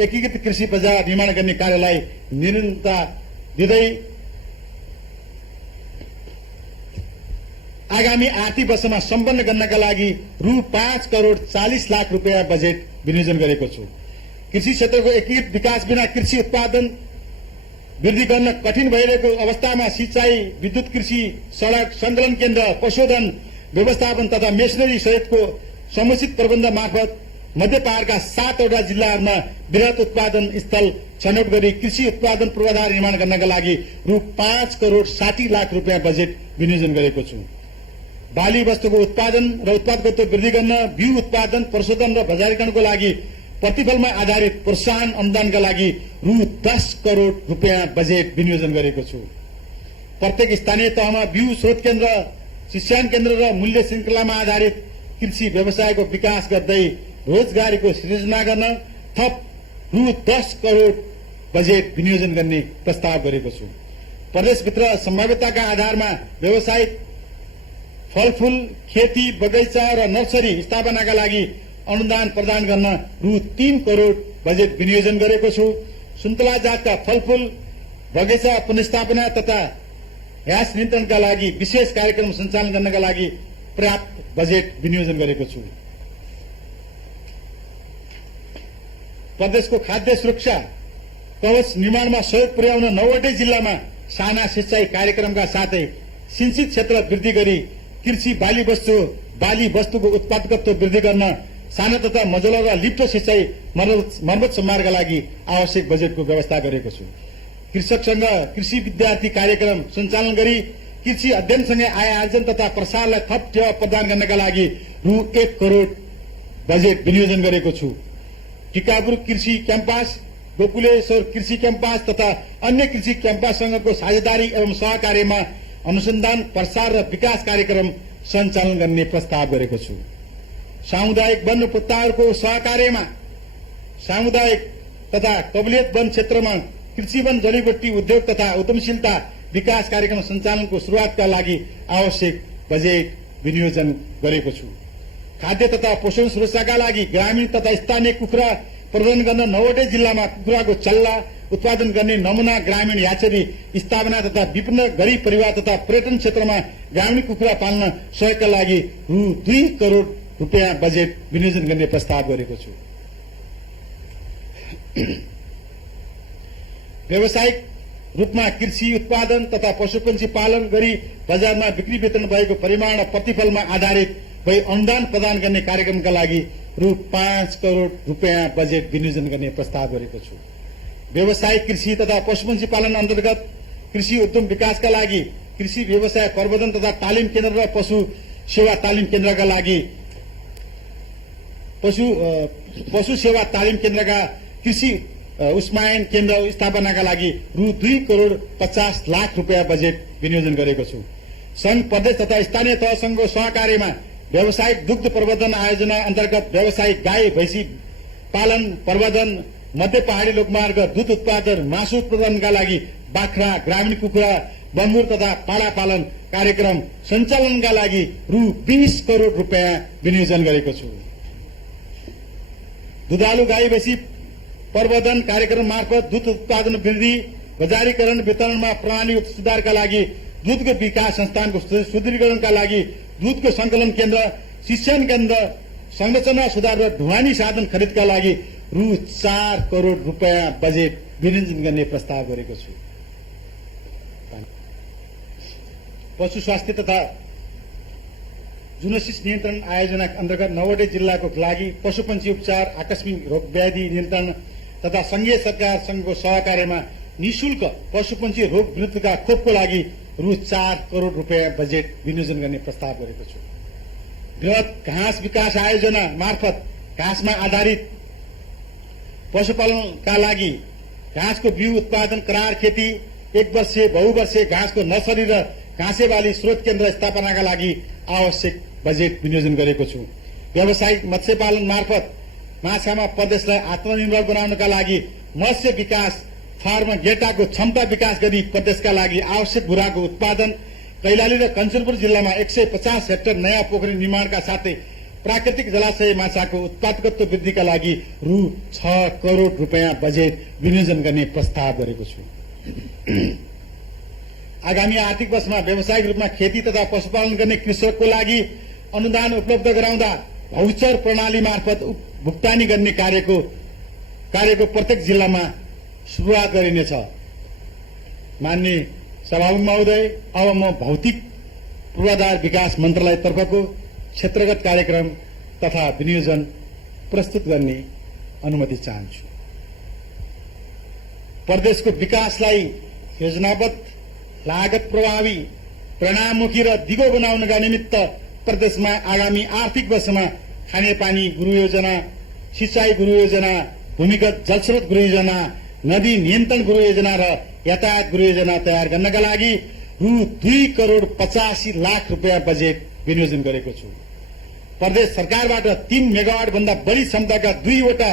एकीकृत कृषि बजार निर्माण गर्ने कार्यलाई निरन्तरता दिँदै आगामी आर्थिक वर्षमा सम्पन्न गर्नका लागि रु 5 करोड़ 40 लाख रुपियाँ बजेट विनियोजन गरेको छु। कृषि क्षेत्रको एकीकृत विकास बिना कृषि उत्पादन वृद्धि गर्न कठिन भइरहेको अवस्थामा सिंचाई, विद्युत कृषि, सड़क, संकलन केन्द्र, पशुधन व्यवस्थापन तथा मेसिनरी सहितको समुचित प्रबन्ध मार्फत मध्य पहाड़का 7वटा जिल्लाहरूमा वृहत उत्पादन स्थल छनौट गरी कृषि उत्पादन पूर्वाधार निर्माण गर्नका लागि रु 5 करोड़ 60 लाख रुपियाँ बजेट विनियोजन गरेको छु। बाली वस्तुको उत्पादन र उत्पादकत्व वृद्धि गर्न बिउ उत्पादन, प्रशोधन र बजारीकरणको लागि प्रतिफलमा आधारित प्रोत्साहन अनुदानका लागि रु 10 करोड़ रुपियाँ बजेट विनियोजन गरेको छु। प्रत्येक स्थानीय तहमा बिउ स्रोत केन्द्र, शिक्षण केन्द्र र मूल्य श्रृंखलामा आधारित कृषि व्यवसायको विकास गर्दै रोजगारीको सृजना गर्न थप रु 10 करोड़ बजेट विनियोजन गर्ने प्रस्ताव गरेको छु। प्रदेशभित्र सम्भाव्यताका आधारमा व्यवसायिक फलफूल खेती, बगैँचा र नर्सरी स्थापनाका लागि अनुदान प्रदान गर्न रु 3 करोड़ बजेट विनियोजन गरेको छु। सुन्तला जातका फलफूल बगैँचा पुनर्स्थापना तथा ह्रास नियन्त्रणका लागि विशेष कार्यक्रम सञ्चालन गर्नका लागि पर्याप्त बजेट विनियोजन गरेको छु। प्रदेशको खाद्य सुरक्षा कवच निर्माणमा सहयोग पुर्याउन 9वटै जिल्लामा साना सिंचाई कार्यक्रमका साथै सिंचित क्षेत्र वृद्धि गरी कृषि बाली वस्तुको उत्पादकत्व वृद्धि गर्न साना तथा मझौला र लिफ्ट सिंचाई मर्मत सम्मारका लागि आवश्यक बजेटको व्यवस्था गरेको छु। कृषकसँग कृषि विद्यार्थी कार्यक्रम सञ्चालन गरी कृषि अध्ययनसँगै आय आर्जन तथा प्रसारलाई थप टेवा प्रदान गर्नका लागि रु 1 करोड़ बजेट विनियोजन गरेको छु। टिकापुर कृषि क्याम्पस, गोकुलेश्वर कृषि क्याम्पस तथा अन्य कृषि क्याम्पससँगको साझेदारी एवं सहकार्यमा अनुसन्धान, प्रसार र विकास कार्यक्रम सञ्चालन गर्ने प्रस्ताव गरेको छु। सामुदायिक वन उपभोक्ताहरूको सहकार्यमा सामुदायिक तथा कबलियत वन क्षेत्रमा कृषि वन जडीबुटी उद्योग तथा उद्यमशीलता विकास कार्यक्रम सञ्चालनको शुरूआतका लागि आवश्यक बजेट विनियोजन गरेको छु। खाद्य तथा पोषण सुरक्षाका लागि ग्रामीण तथा स्थानीय कुखुरा प्रबन्धन गर्न 9वटै जिल्लामा कुखुराको चल्ला उत्पादन गर्ने नमूना ग्रामीण याचरी स्थापना तथा विभिन्न गरीब परिवार तथा पर्यटन क्षेत्रमा ग्रामीण कुखुरा पाल्न सहयोगका लागि रु 2 करोड़ रुपियाँ बजेट विनियोजन गर्ने प्रस्ताव गरेको छु। व्यावसायिक रूपमा कृषि उत्पादन तथा पशुपन्छी पालन गरी बजारमा बिक्री वितरण भएको परिमाण र प्रतिफलमा आधारित भई अनुदान प्रदान गर्ने कार्यक्रमका लागि रु 5 करोड़ रुपियाँ बजेट विनियोजन गर्ने प्रस्ताव गरेको छु। व्यावसायिक कृषि तथा पशुपन्छी पालन अन्तर्गत कृषि उद्यम विकासका लागि कृषि व्यवसाय प्रवर्धन तथा तालिम केन्द्र र पशु सेवा तालिम केन्द्रका लागि पशु सेवा तालिम केन्द्रका कृषि उस्मायन केन्द्र स्थापनाका लागि रु 2 करोड़ 50 लाख रुपियाँ बजेट विनियोजन गरेको छु। संघ, प्रदेश तथा स्थानीय तहसँगको सहकार्यमा व्यावसायिक दुग्ध प्रवर्धन आयोजना अन्तर्गत व्यावसायिक गाई भैँसी पालन प्रवर्धन, मध्य पहाड़ी लोकमार्ग दूध उत्पादन, मासु उत्पादनका लागि बाख्रा, ग्रामीण कुखुरा, बन्मुर तथा पाडा पालन कार्यक्रम सञ्चालनका लागि रु 20 करोड़ रुपियाँ विनियोजन गरेको छु। दुधालु गाई भैँसी प्रवर्धन कार्यक्रम मार्फत दूध उत्पादन वृद्धि, बजारीकरण वितरणमा प्रणाली सुधारका लागि दूधको विकास संस्थानको सुदृढीकरणका लागि दूधको संकलन केन्द्र, शिक्षण केन्द्र संरचना सुधार र ढुवानी साधन खरिदका लागि रु 4 करोड़ रुपियाँ बजेट विनियोजन गर्ने प्रस्ताव गरेको छु। पशु स्वास्थ्य तथा जुनोसिस नियन्त्रण आयोजना अन्तर्गत 9वटै जिल्लाको लागि पशुपन्छी उपचार, आकस्मिक रोग व्याधि नियन्त्रण तथा संघीय सरकार संघको सहकार्यमा निशुल्क पशुपन्छी रोग विरुद्धका खोपको लागि रु 4 करोड़ रुपियाँ बजेट विनियोजन गर्ने प्रस्ताव गरेको छु। बृहत घाँस विकास आयोजना मार्फत घाँसमा आधारित पशुपालनका लागि घाँसको बिउ उत्पादन, करार खेती, 1 वर्षीय बहुवर्षीय घाँसको नर्सरी र घाँसे बाली स्रोत केन्द्र स्थापनाका लागि आवश्यक बजेट विनियोजन गरेको छु। व्यावसायिक मत्स्यपालन मार्फत माछामा प्रदेशलाई आत्मनिर्भर बनाउनका लागि मत्स्य विकास फार्म गेटाको क्षमता विकास गरी प्रदेशका लागि आवश्यक भुराको उत्पादन, कैलाली र कञ्चनपुर जिल्लामा 150 हेक्टर नयाँ पोखरी निर्माणका साथै प्राकृतिक जलाशय माछाको उत्पादकत्व वृद्धिका लागि रु 6 करोड़ रुपियाँ बजेट विनियोजन गर्ने प्रस्ताव गरेको छु। आगामी आर्थिक वर्षमा व्यावसायिक रूपमा खेती तथा पशुपालन गर्ने कृषकको लागि अनुदान उपलब्ध गराउँदा भाउचर प्रणाली मार्फत भुक्तानी गर्ने कार्यको प्रत्येक जिल्लामा शुरूआत गरिनेछ। माननीय सभामुख महोदय, अब म भौतिक पूर्वाधार विकास मन्त्रालय तर्फको क्षेत्रगत कार्यक्रम तथा विनियोजन प्रस्तुत गर्ने अनुमति चाहन्छु। प्रदेशको विकासलाई योजनाबद्ध, लागत प्रभावी, परिणाममुखी र दिगो बनाउनका निमित्त प्रदेशमा आगामी आर्थिक वर्षमा खानेपानी गुरु योजना, सिंचाई गुरु योजना, भूमिगत जलस्रोत गुरु योजना, नदी नियन्त्रण गुरु योजना र यातायात गुरु योजना तयार गर्नका लागि रु 2 करोड़ 85 लाख रुपियाँ बजेट विनियोजन गरेको छु। प्रदेश सरकारबाट 3 मेगावाट भन्दा बढी क्षमताका 2वटा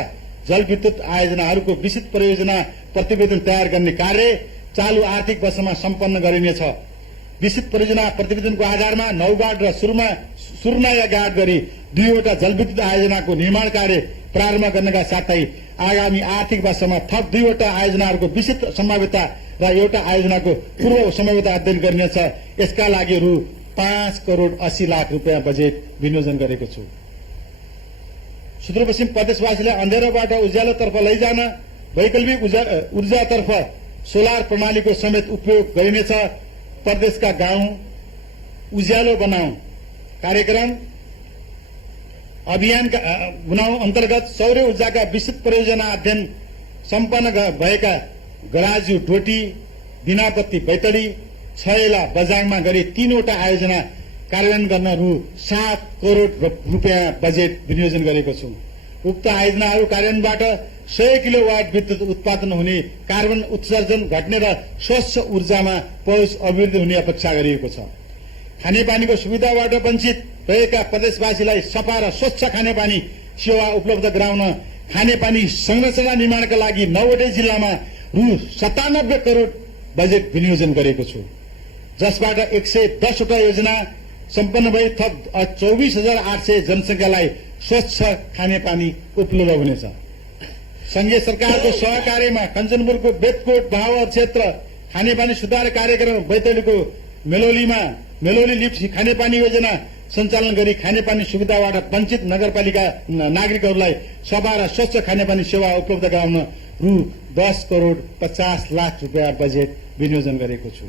जलविद्युत आयोजनाहरूको विस्तृत परियोजना प्रतिवेदन तयार गर्ने कार्य चालू आर्थिक वर्षमा सम्पन्न गरिनेछ। विस्तृत परियोजना प्रतिवेदनको आधारमा 9 गाड र सुर्नाया गाड गरी 2वटा जलविद्युत आयोजनाको निर्माण कार्य प्रारम्भ गर्नका साथै आगामी आर्थिक वर्षमा थप 2वटा आयोजनाहरूको विस्तृत सम्भाव्यता र एउटा आयोजनाको पूर्व सम्भाव्यता अध्ययन गरिनेछ। यसका लागि रु 5 करोड़ 80 लाख रुपियाँ बजेट विनियोजन गरेको छु। सुदूरपश्चिम प्रदेशवासीलाई अँध्यारोबाट उज्यालोतर्फ लैजान वैकल्पिक ऊर्जातर्फ सोलर प्रणालीको समेत उपयोग गरिनेछ। प्रदेशका गाउँ उज्यालो बनाऊ कार्यक्रम अभियानका अन्तर्गत सौर्य ऊर्जाका विस्तृत परियोजना अध्ययन सम्पन्न भएका गराजु डोटी, बिनापत्ती बैतडी, छयला बजाङमा गरी 3वटा आयोजना कार्यान्वयन गर्न रु 7 करोड़ रुपियाँ बजेट विनियोजन गरेको छु। उक्त आयोजनाहरू कार्यान्वयनबाट 100 किलोवाट विद्युत उत्पादन हुने, कार्बन उत्सर्जन घट्ने र स्वच्छ ऊर्जामा पहुँच अभिवृद्धि हुने अपेक्षा गरिएको छ। खानेपानीको सुविधाबाट वञ्चित रहेका प्रदेशवासीलाई सफा र स्वच्छ खानेपानी सेवा उपलब्ध गराउन खानेपानी संरचना निर्माणका लागि 9वटै जिल्लामा रु 97 करोड़ बजेट विनियोजन गरेको छु, जसबाट 110वटा योजना सम्पन्न भई थप 24,800 जनसंख्यालाई स्वच्छ खानेपानी उपलब्ध हुनेछ। संघीय सरकारको सहकार्यमा कञ्चनपुरको बेतकोट भावर क्षेत्र खानेपानी सुधार कार्यक्रम बैतडीको मेलोली लिफ्ट खानेपानी योजना सञ्चालन गरी खानेपानी सुविधाबाट वञ्चित नगरपालिका नागरिकहरूलाई सफा र स्वच्छ खानेपानी सेवा उपलब्ध गराउन रु 10 करोड़ 50 लाख रुपियाँ बजेट विनियोजन गरेको छु।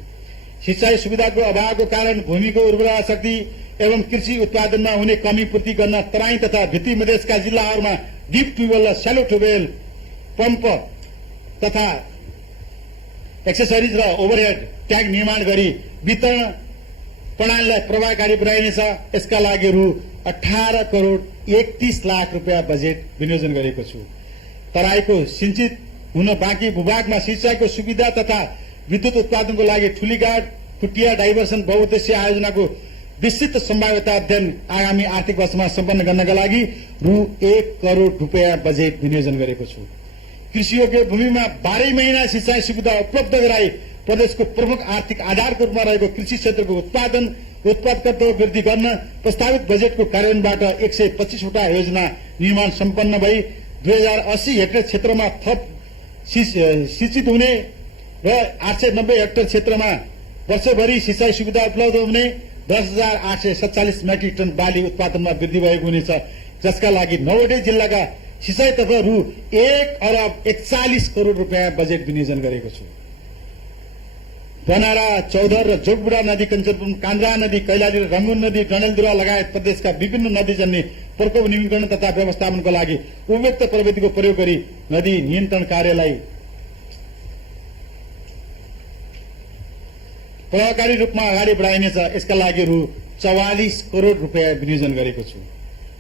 सिंचाई सुविधाको अभावको कारण भूमिको उर्वरा शक्ति एवं कृषि उत्पादनमा हुने कमी पूर्ति गर्न तराई तथा भित्री मधेसका जिल्लाहरूमा डिप ट्युबवेल र स्यालो ट्युबवेल पम्प तथा एक्सेसरिज र ओभरहेड ट्याङ्क निर्माण गरी वितरण प्रणालीलाई प्रभावकारी बनाइनेछ। यसका लागि रु 18 करोड़ 31 लाख रुपियाँ बजेट विनियोजन गरेको छु। तराईको सिंचित हुन बाँकी भूभागमा सिंचाईको सुविधा तथा विद्युत उत्पादनको लागि ठुलीघाट खुटिया डाइभर्सन बहुउद्देश्य आयोजनाको विस्तृत सम्भाव्यता अध्ययन आगामी आर्थिक वर्षमा सम्पन्न गर्नका लागि रु 1 करोड़ रुपियाँ बजेट विनियोजन गरेको छु। कृषियोग्य भूमिमा 12 महिना सिंचाई सुविधा उपलब्ध गराई प्रदेशको प्रमुख आर्थिक आधारको रूपमा रहेको कृषि क्षेत्रको उत्पादकत्व वृद्धि गर्न प्रस्तावित बजेटको कार्यान्वयनबाट 125वटा योजना निर्माण सम्पन्न भई 2080 हेक्टर क्षेत्रमा थप सिंचित हुने र 890 हेक्टर क्षेत्रमा वर्षभरि सिंचाई सुविधा उपलब्ध हुने 10,847 मेट्रिक टन बाली उत्पादनमा वृद्धि भएको हुनेछ, जसका लागि 9वटै जिल्लाका सिंचाईतर्फ रु 1 अरब 41 करोड़ रुपियाँ बजेट विनियोजन गरेको छु। बनारा, चौधर र जोगबुढा नदी, कञ्चनपुर, कान्द्रा नदी, कैलाली र रंगून नदी, डडेलधुरा लगायत प्रदेशका विभिन्न नदी जन्य प्रकोप न्यूनीकरण तथा व्यवस्थापनको लागि उपयुक्त प्रविधिको प्रयोग गरी नदी नियन्त्रण कार्यलाई प्रभावकारी रूपमा अगाडि बढाइनेछ। यसका लागि रु 44 करोड़ रुपियाँ विनियोजन गरेको छु।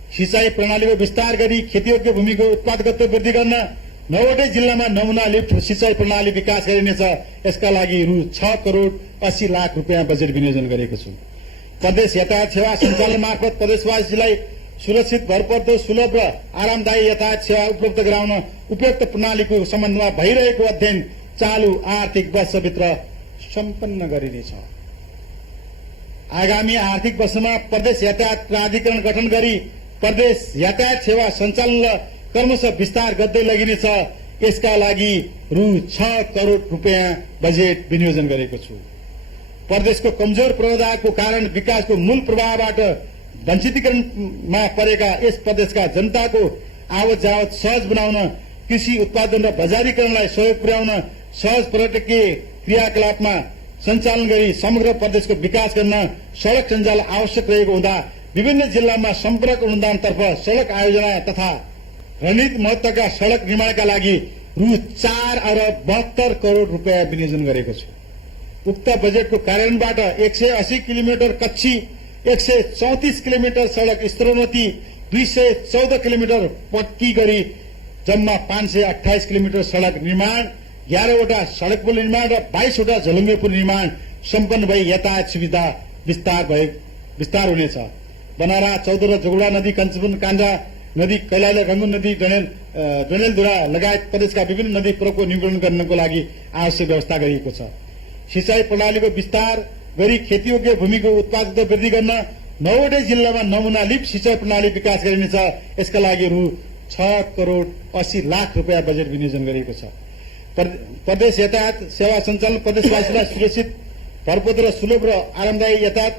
सिंचाई प्रणालीको विस्तार गरी खेतीयोग्य भूमिको उत्पादकत्व वृद्धि गर्न 9वटै जिल्लामा नमुना लिफ्ट सिंचाई प्रणाली विकास गरिनेछ। यसका लागि रु 6 करोड़ 80 लाख रुपियाँ बजेट विनियोजन गरेको छु। प्रदेश यातायात सेवा सञ्चालन मार्फत प्रदेशवासीलाई सुरक्षित, भरपर्दो, सुलभ र आरामदायी यातायात सेवा उपलब्ध गराउन उपयुक्त प्रणालीको सम्बन्धमा भइरहेको अध्ययन चालू आर्थिक वर्षभित्र सम्पन्न गरिनेछ। आगामी आर्थिक वर्षमा प्रदेश यातायात प्राधिकरण गठन गरी प्रदेश यातायात सेवा सञ्चालन र क्रमशः विस्तार गर्दै लगिनेछ। यसका लागि रु 6 करोड़ रुपियाँ बजेट विनियोजन गरेको छु। प्रदेशको कमजोर पूर्वाधारको कारण विकासको मूल प्रवाहबाट वञ्चितीकरणमा परेका यस प्रदेशका जनताको आवत जावत सहज बनाउन, कृषि उत्पादन र बजारीकरणलाई सहयोग पुर्याउन, सहज पर्यटकीय क्रियाकलापमा सञ्चालन गरी समग्र प्रदेशको विकास गर्न सड़क सञ्जाल आवश्यक रहेको हुँदा विभिन्न जिल्लामा सम्पर्क अनुदानतर्फ सड़क आयोजना तथा रणनीतिक महत्वका सड़क निर्माणका लागि रु 4 अरब 72 करोड़ रुपियाँ विनियोजन गरेको छु। उक्त बजेटको कार्यान्वयनबाट 180 किलोमिटर कच्ची, 134 किलोमिटर सड़क स्तरोन्नति, 214 किलोमिटर पक्की गरी जम्मा 528 किलोमिटर सड़क निर्माण, 11वटा सड़क पुल निर्माण र 22वटा झलुङ्गे पुल निर्माण सम्पन्न भई यातायात सुविधा विस्तार हुनेछ। बनारा, चौधर र जोगुडा नदी, कञ्चनपुर, कान्द्रा नदी, कैलाली, रंगून नदी, डडेलधुरा लगायत प्रदेशका विभिन्न नदी प्रकोपको न्यूनीकरण गर्नको लागि आवश्यक व्यवस्था गरिएको छ। सिंचाई प्रणालीको विस्तार गरी खेतीयोग्य भूमिको उत्पादकता वृद्धि गर्न 9वटै जिल्लामा नमुना लिफ्ट सिंचाई प्रणाली विकास गरिनेछ। यसका लागि रु 6 करोड़ 80 लाख रुपियाँ बजेट विनियोजन गरिएको छ। प्रदेश यातायात सेवा सञ्चालन प्रदेशवासीलाई सुरक्षित, भरपर्दो र सुलभ र आरामदायी यातायात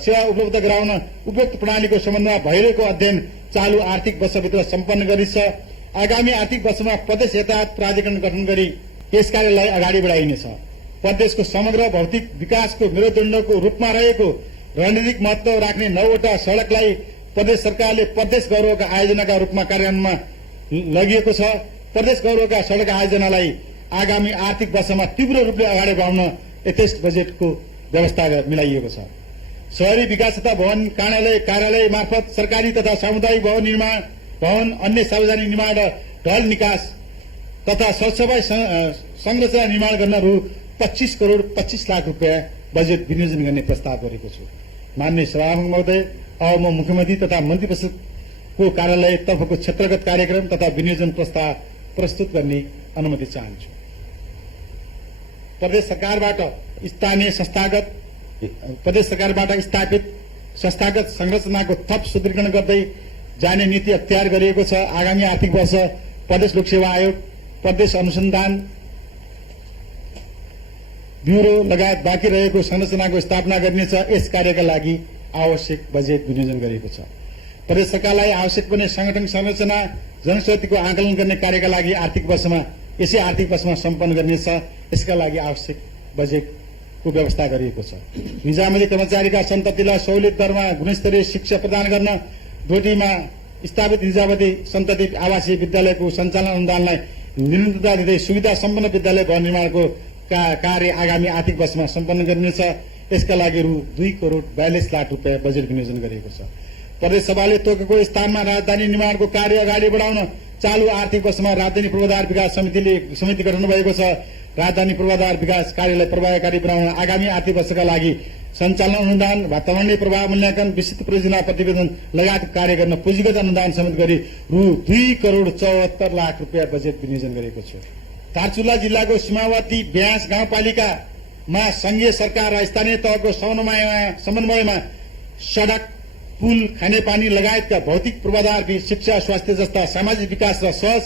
सेवा उपलब्ध गराउन उपयुक्त प्रणालीको सम्बन्धमा भइरहेको अध्ययन चालू आर्थिक वर्षभित्र सम्पन्न गरिन्छ। आगामी आर्थिक वर्षमा प्रदेश यातायात प्राधिकरण गठन गरी यस कार्यलाई अगाडि बढाइनेछ। प्रदेशको समग्र भौतिक विकासको मेरुदण्डको रूपमा रहेको रणनीतिक महत्व राख्ने 9वटा सड़कलाई प्रदेश सरकारले प्रदेश गौरवका आयोजनाका रूपमा कार्यान्वयनमा लगिएको छ। प्रदेश गौरवका सड़क आयोजनालाई आगामी आर्थिक वर्षमा तीव्र रूपले अगाडि बढाउन यथेष्ट बजेटको व्यवस्था मिलाइएको छ। शहरी विकास तथा भवन कार्यालय मार्फत सरकारी तथा सामुदायिक भवन निर्माण, अन्य सार्वजनिक निर्माण र ढल निकास तथा सरसफाई संरचना निर्माण गर्न रु 25 करोड़ 25 लाख रुपियाँ बजेट विनियोजन गर्ने प्रस्ताव गरेको छु। माननीय सभामुख महोदय, अब म मुख्यमन्त्री तथा मन्त्री परिषदको कार्यालय तर्फको क्षेत्रगत कार्यक्रम तथा विनियोजन प्रस्ताव प्रस्तुत गर्ने अनुमति चाहन्छु। प्रदेश सरकारबाट स्थापित संस्थागत संरचनाको थप सुदृढीकरण गर्दै जाने नीति अख्तियार गरिएको छ। आगामी आर्थिक वर्ष प्रदेश लोकसेवा आयोग, प्रदेश अनुसन्धान ब्यूरो लगायत बाँकी रहेको संरचनाको स्थापना गरिनेछ। यस कार्यका लागि आवश्यक बजेट विनियोजन गरिएको छ। प्रदेश सरकारलाई आवश्यक पर्ने संगठन संरचना जनशक्तिको आकलन गर्ने कार्यका लागि यसै आर्थिक वर्षमा सम्पन्न गरिनेछ। यसका लागि आवश्यक बजेटको व्यवस्था गरिएको छ। निजामती कर्मचारीका सन्ततिलाई सहुलियत दरमा गुणस्तरीय शिक्षा प्रदान गर्न डोटीमा स्थापित निजामती सन्तति आवासीय विद्यालयको सञ्चालन अनुदानलाई निरन्तरता दिँदै सुविधा सम्पन्न विद्यालय भवन निर्माणको कार्य आगामी आर्थिक वर्षमा सम्पन्न गरिनेछ। यसका लागि रु 2 करोड़ 42 लाख रुपियाँ बजेट विनियोजन गरिएको छ। प्रदेश सभाले तोकेको स्थानमा राजधानी निर्माणको कार्य अगाडि बढाउन चालू आर्थिक वर्षमा राजधानी पूर्वाधार विकास समिति गठन भएको छ। राजधानी पूर्वाधार विकास कार्यलाई प्रभावकारी बनाउन आगामी आर्थिक वर्षका लागि सञ्चालन अनुदान, वातावरणीय प्रभाव मूल्याङ्कन, विस्तृत परियोजना प्रतिवेदन लगायत कार्य गर्न पुँजीगत अनुदान समेत गरी रु 2 करोड़ 74 लाख रुपियाँ बजेट विनियोजन गरेको छु। दार्चुला जिल्लाको सीमावर्ती ब्यास गाउँपालिकामा संघीय सरकार र स्थानीय तहको समन्वयमा सड़क, पुल, खानेपानी लगायतका भौतिक पूर्वाधार, शिक्षा, स्वास्थ्य जस्ता सामाजिक विकास र सहज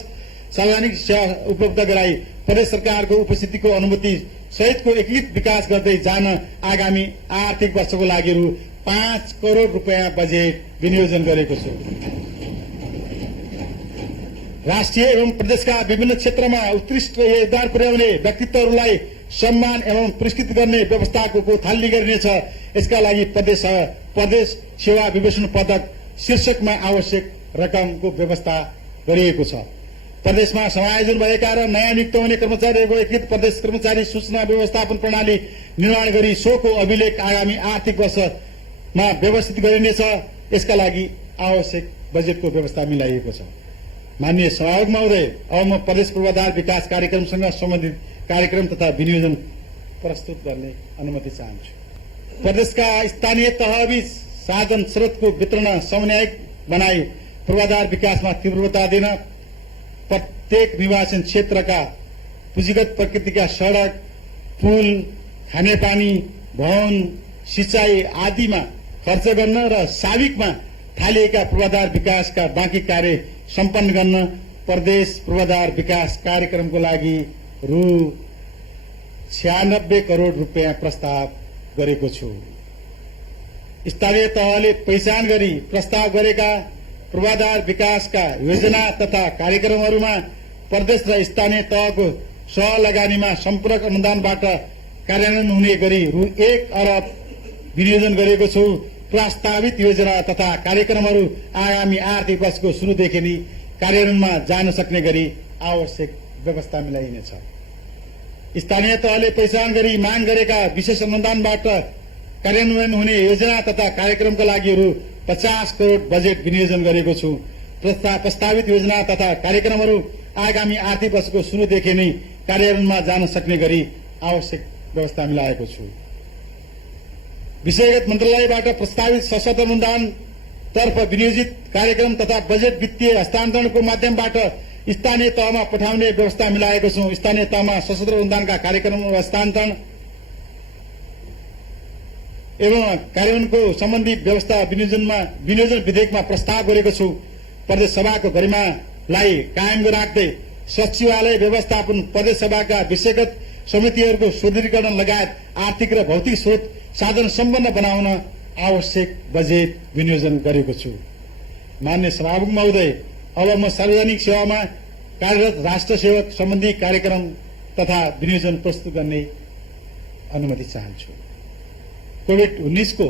सार्वजनिक सेवा उपलब्ध गराई प्रदेश सरकारको उपस्थितिको अनुमति सहितको एकीकृत विकास गर्दै जान आगामी आर्थिक वर्षको लागि रु 5 करोड़ रुपियाँ बजेट विनियोजन गरेको छु। राष्ट्रिय एवं प्रदेशका विभिन्न क्षेत्रमा उत्कृष्ट योगदान पुर्याउने व्यक्तित्वहरूलाई सम्मान एवं पुरस्कृत गर्ने व्यवस्थाको थालनी गरिनेछ। यसका लागि प्रदेश सेवा विभूषण पदक शीर्षकमा आवश्यक रकमको व्यवस्था गरिएको छ। प्रदेशमा समायोजन भएका र नयाँ नियुक्त हुने कर्मचारीहरूको एकीकृत प्रदेश कर्मचारी सूचना व्यवस्थापन प्रणाली निर्माण गरी सोको अभिलेख आगामी आर्थिक वर्षमा व्यवस्थित गरिनेछ। यसका लागि आवश्यक बजेटको व्यवस्था मिलाइएको छ। माननीय सभामुख महोदय, अब म प्रदेश पूर्वाधार विकास कार्यक्रमसँग सम्बन्धित कार्यक्रम तथा विनियोजन प्रस्तुत गर्ने अनुमति चाहन्छु। प्रदेशका स्थानीय तहबीच साधन स्रोतको वितरण समन्वयक बनाई पूर्वाधार विकासमा तीव्रता दिन प्रत्येक निर्वाचन क्षेत्रका पुँजीगत प्रकृतिका सड़क, पुल, खानेपानी, भवन, सिंचाई आदिमा खर्च गर्न र साविकमा थालिएका पूर्वाधार विकासका बाँकी कार्य सम्पन्न गर्न प्रदेश पूर्वाधार विकास कार्यक्रमको लागि रु 96 करोड रुपियाँ प्रस्ताव गरेको छु। स्थानीय तहले पहिचान गरी प्रस्ताव गरेका पूर्वाधार विकासका योजना तथा कार्यक्रमहरूमा प्रदेश र स्थानीय तहको सहलगानीमा सम्पूरक अनुदानबाट कार्यान्वयन हुने गरी रु 1 अरब विनियोजन गरेको छु। प्रस्तावित योजना तथा कार्यक्रमहरू आगामी आर्थिक वर्षको शुरूदेखि नै कार्यान्वयनमा जान सक्ने गरी आवश्यक व्यवस्था मिलाइनेछ। स्थानीय तहले पहिचान गरी माग गरेका विशेष अनुदानबाट कार्यान्वयन हुने योजना तथा कार्यक्रमका लागि रु 50 करोड बजेट विनियोजन गरेको छु। प्रस्तावित योजना तथा कार्यक्रमहरू आगामी आर्थिक वर्षको शुरूदेखि नै कार्यान्वयनमा जान सक्ने गरी आवश्यक व्यवस्था मिलाएको छु। विषयगत मन्त्रालयबाट प्रस्तावित सशस्त्र अनुदान तर्फ विनियोजित कार्यक्रम तथा बजेट वित्तीय हस्तान्तरणको माध्यमबाट स्थानीय तहमा पठाउने व्यवस्था मिलाएको छु। स्थानीय तहमा सशस्त्र अनुदानका कार्यक्रम हस्तान्तरण एवं कार्यान्वयनको सम्बन्धी व्यवस्था विनियोजन विधेयकमा प्रस्ताव गरेको छु। प्रदेश सभाको गरिमालाई कायम राख्दै सचिवालय व्यवस्थापन, प्रदेश सभाका विषयगत समितिहरूको सुदृढीकरण लगायत आर्थिक र भौतिक स्रोत साधन सम्पन्न बनाउन आवश्यक बजेट विनियोजन गरेको छु। माननीय सभामुख महोदय, अब म सार्वजनिक सेवामा कार्यरत राष्ट्र सेवक सम्बन्धी कार्यक्रम तथा विनियोजन प्रस्तुत गर्ने अनुमति चाहन्छु। कोभिड-19 को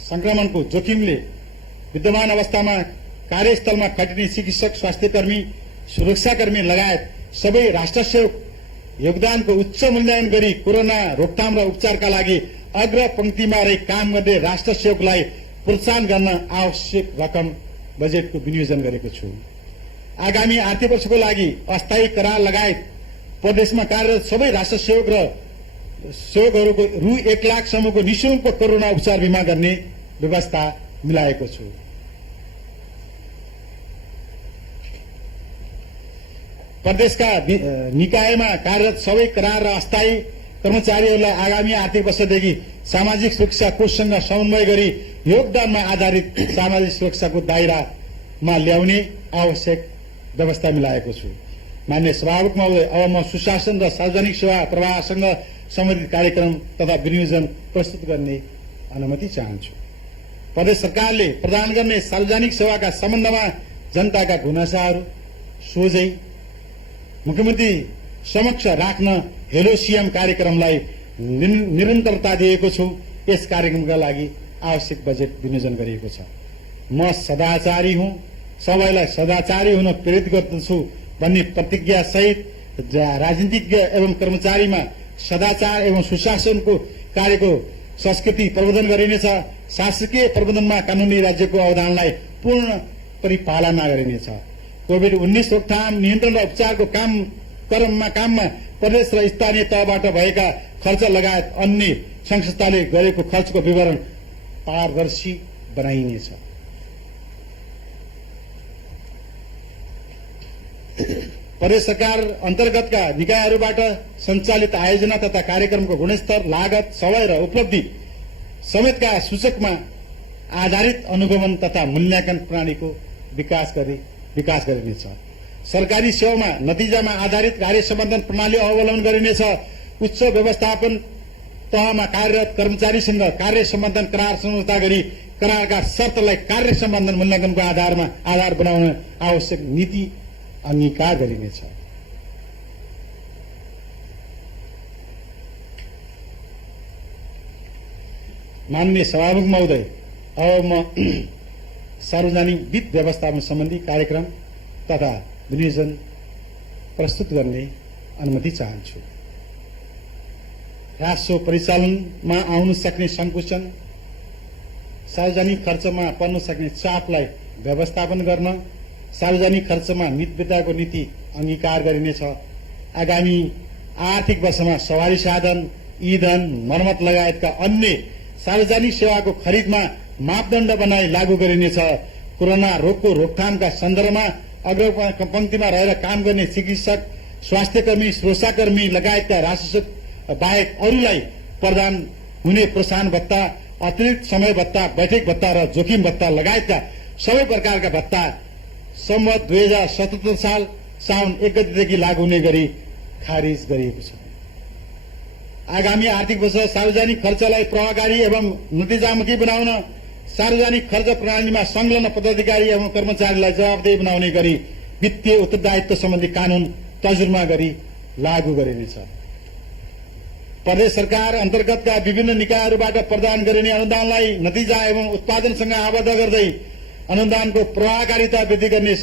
संक्रमणको जोखिमले विद्यमान अवस्थामा कार्यस्थलमा खटिने चिकित्सक, स्वास्थ्यकर्मी, सुरक्षाकर्मी लगायत सबै राष्ट्र सेवक योगदानको उच्च मूल्याङ्कन गरी कोरोना रोकथाम र उपचारका लागि अग्र पंक्तिमा रही काम गर्ने राष्ट्र सेवकलाई प्रोत्साहन गर्न आवश्यक रकम बजेटको विनियोजन गरेको छु। आगामी आर्थिक वर्षको लागि अस्थायी करार लगायत प्रदेशमा कार्यरत सबै राष्ट्र सेवक र सेवकहरूको रु 1 लाख सम्मको निःशुल्क कोरोना उपचार बीमा गर्ने व्यवस्था मिलाएको छु। प्रदेशका निकायमा कार्यरत सबै करार र अस्थायी कर्मचारीहरूलाई आगामी आर्थिक वर्षदेखि सामाजिक सुरक्षा कोषसँग समन्वय गरी योगदानमा आधारित सामाजिक सुरक्षाको दायरामा ल्याउने आवश्यक व्यवस्था मिलाएको छु। माननीय सभामुख महोदय, अब म सुशासन र सार्वजनिक सेवा प्रवाहसँग सम्बन्धित कार्यक्रम तथा विनियोजन प्रस्तुत गर्ने अनुमति चाहन्छु। प्रदेश सरकारले प्रदान गर्ने सार्वजनिक सेवाका सम्बन्धमा जनताका गुनासाहरू सोझै मुख्यमन्त्री समक्ष राख्न हेलो सीएम कार्यक्रमलाई निरन्तरता दिएको छु। यस कार्यक्रमका लागि आवश्यक बजेट विनियोजन गरिएको छ। म सदाचारी हुँ, सबैलाई सदाचारी हुन प्रेरित गर्दछु भन्ने प्रतिज्ञा सहित राजनीतिज्ञ एवं कर्मचारीमा सदाचार एवं सुशासनको कार्यको संस्कृति प्रवर्धन गरिनेछ। शासकीय प्रबन्धनमा कानूनी राज्यको अवधानलाई पूर्ण परिपालना गरिनेछ। कोभिड-19 रोकथाम, नियन्त्रण र उपचारको काममा प्रदेश र स्थानीय तहबाट भएका खर्च लगायत अन्य संस्थाले गरेको खर्चको विवरण पारदर्शी बनाइनेछ। प्रदेश सरकार अन्तर्गतका निकायहरूबाट सञ्चालित आयोजना तथा कार्यक्रमको गुणस्तर, लागत, समय र उपलब्धि समेतका सूचकमा आधारित अनुगमन तथा मूल्याङ्कन प्रणालीको विकास गरिनेछ। सरकारी सेवामा नतिजामा आधारित कार्य सम्बन्धन प्रणाली अवलम्बन गरिनेछ। उच्च व्यवस्थापन तहमा कार्यरत कर्मचारीसँग कार्य सम्बन्धन करार सम्झौता गरी करारका शर्तलाई कार्य सम्बन्धन मूल्याङ्कनको आधार बनाउन आवश्यक नीति अंगीकार गरिनेछ। माननीय सभामुख महोदय, अब म सार्वजनिक वित्त व्यवस्थापन सम्बन्धी कार्यक्रम तथा विनियोजन प्रस्तुत गर्ने अनुमति चाहन्छु। राजस्व परिचालनमा आउन सक्ने संकुचन, सार्वजनिक खर्चमा पर्न सक्ने चापलाई व्यवस्थापन गर्न, सार्वजनिक खर्चमा मितव्ययताको नीति अंगीकार गरिनेछ। आगामी आर्थिक वर्षमा सवारी साधन, ईंधन, मर्मत लगायतका अन्य सार्वजनिक सेवाको खरिदमा मापदण्ड बनाई लागू गरिनेछ। कोरोना रोगको रोकथामका सन्दर्भमा अग्रपंक्तिमा रहेर काम गर्ने चिकित्सक, स्वास्थ्यकर्मी, सुरक्षाकर्मी लगायतका राजस्व बाहेक अरूलाई प्रदान हुने प्रोत्साहन भत्ता, अतिरिक्त समय भत्ता, बैठक भत्ता र जोखिम भत्ता लगायतका सबै प्रकारका भत्ता सम्मत 2077 साल साउन 1 गतेदेखि लागू हुने गरी खारिज गरिएको छ। आगामी आर्थिक वर्ष सार्वजनिक खर्चलाई प्रभावकारी एवं नतिजामुखी बनाउन सार्वजनिक खर्च प्रणालीमा संलग्न पदाधिकारी एवं कर्मचारीलाई जवाबदेही बनाउने गरी वित्तीय उत्तरदायित्व सम्बन्धी कानून तर्जुमा गरी लागू गरिनेछ। प्रदेश सरकार अन्तर्गतका विभिन्न निकायहरूबाट प्रदान गरिने अनुदानलाई नतिजा एवं उत्पादनसँग आबद्ध गर्दै अनुदानको प्रभावकारिता वृद्धि गर्ने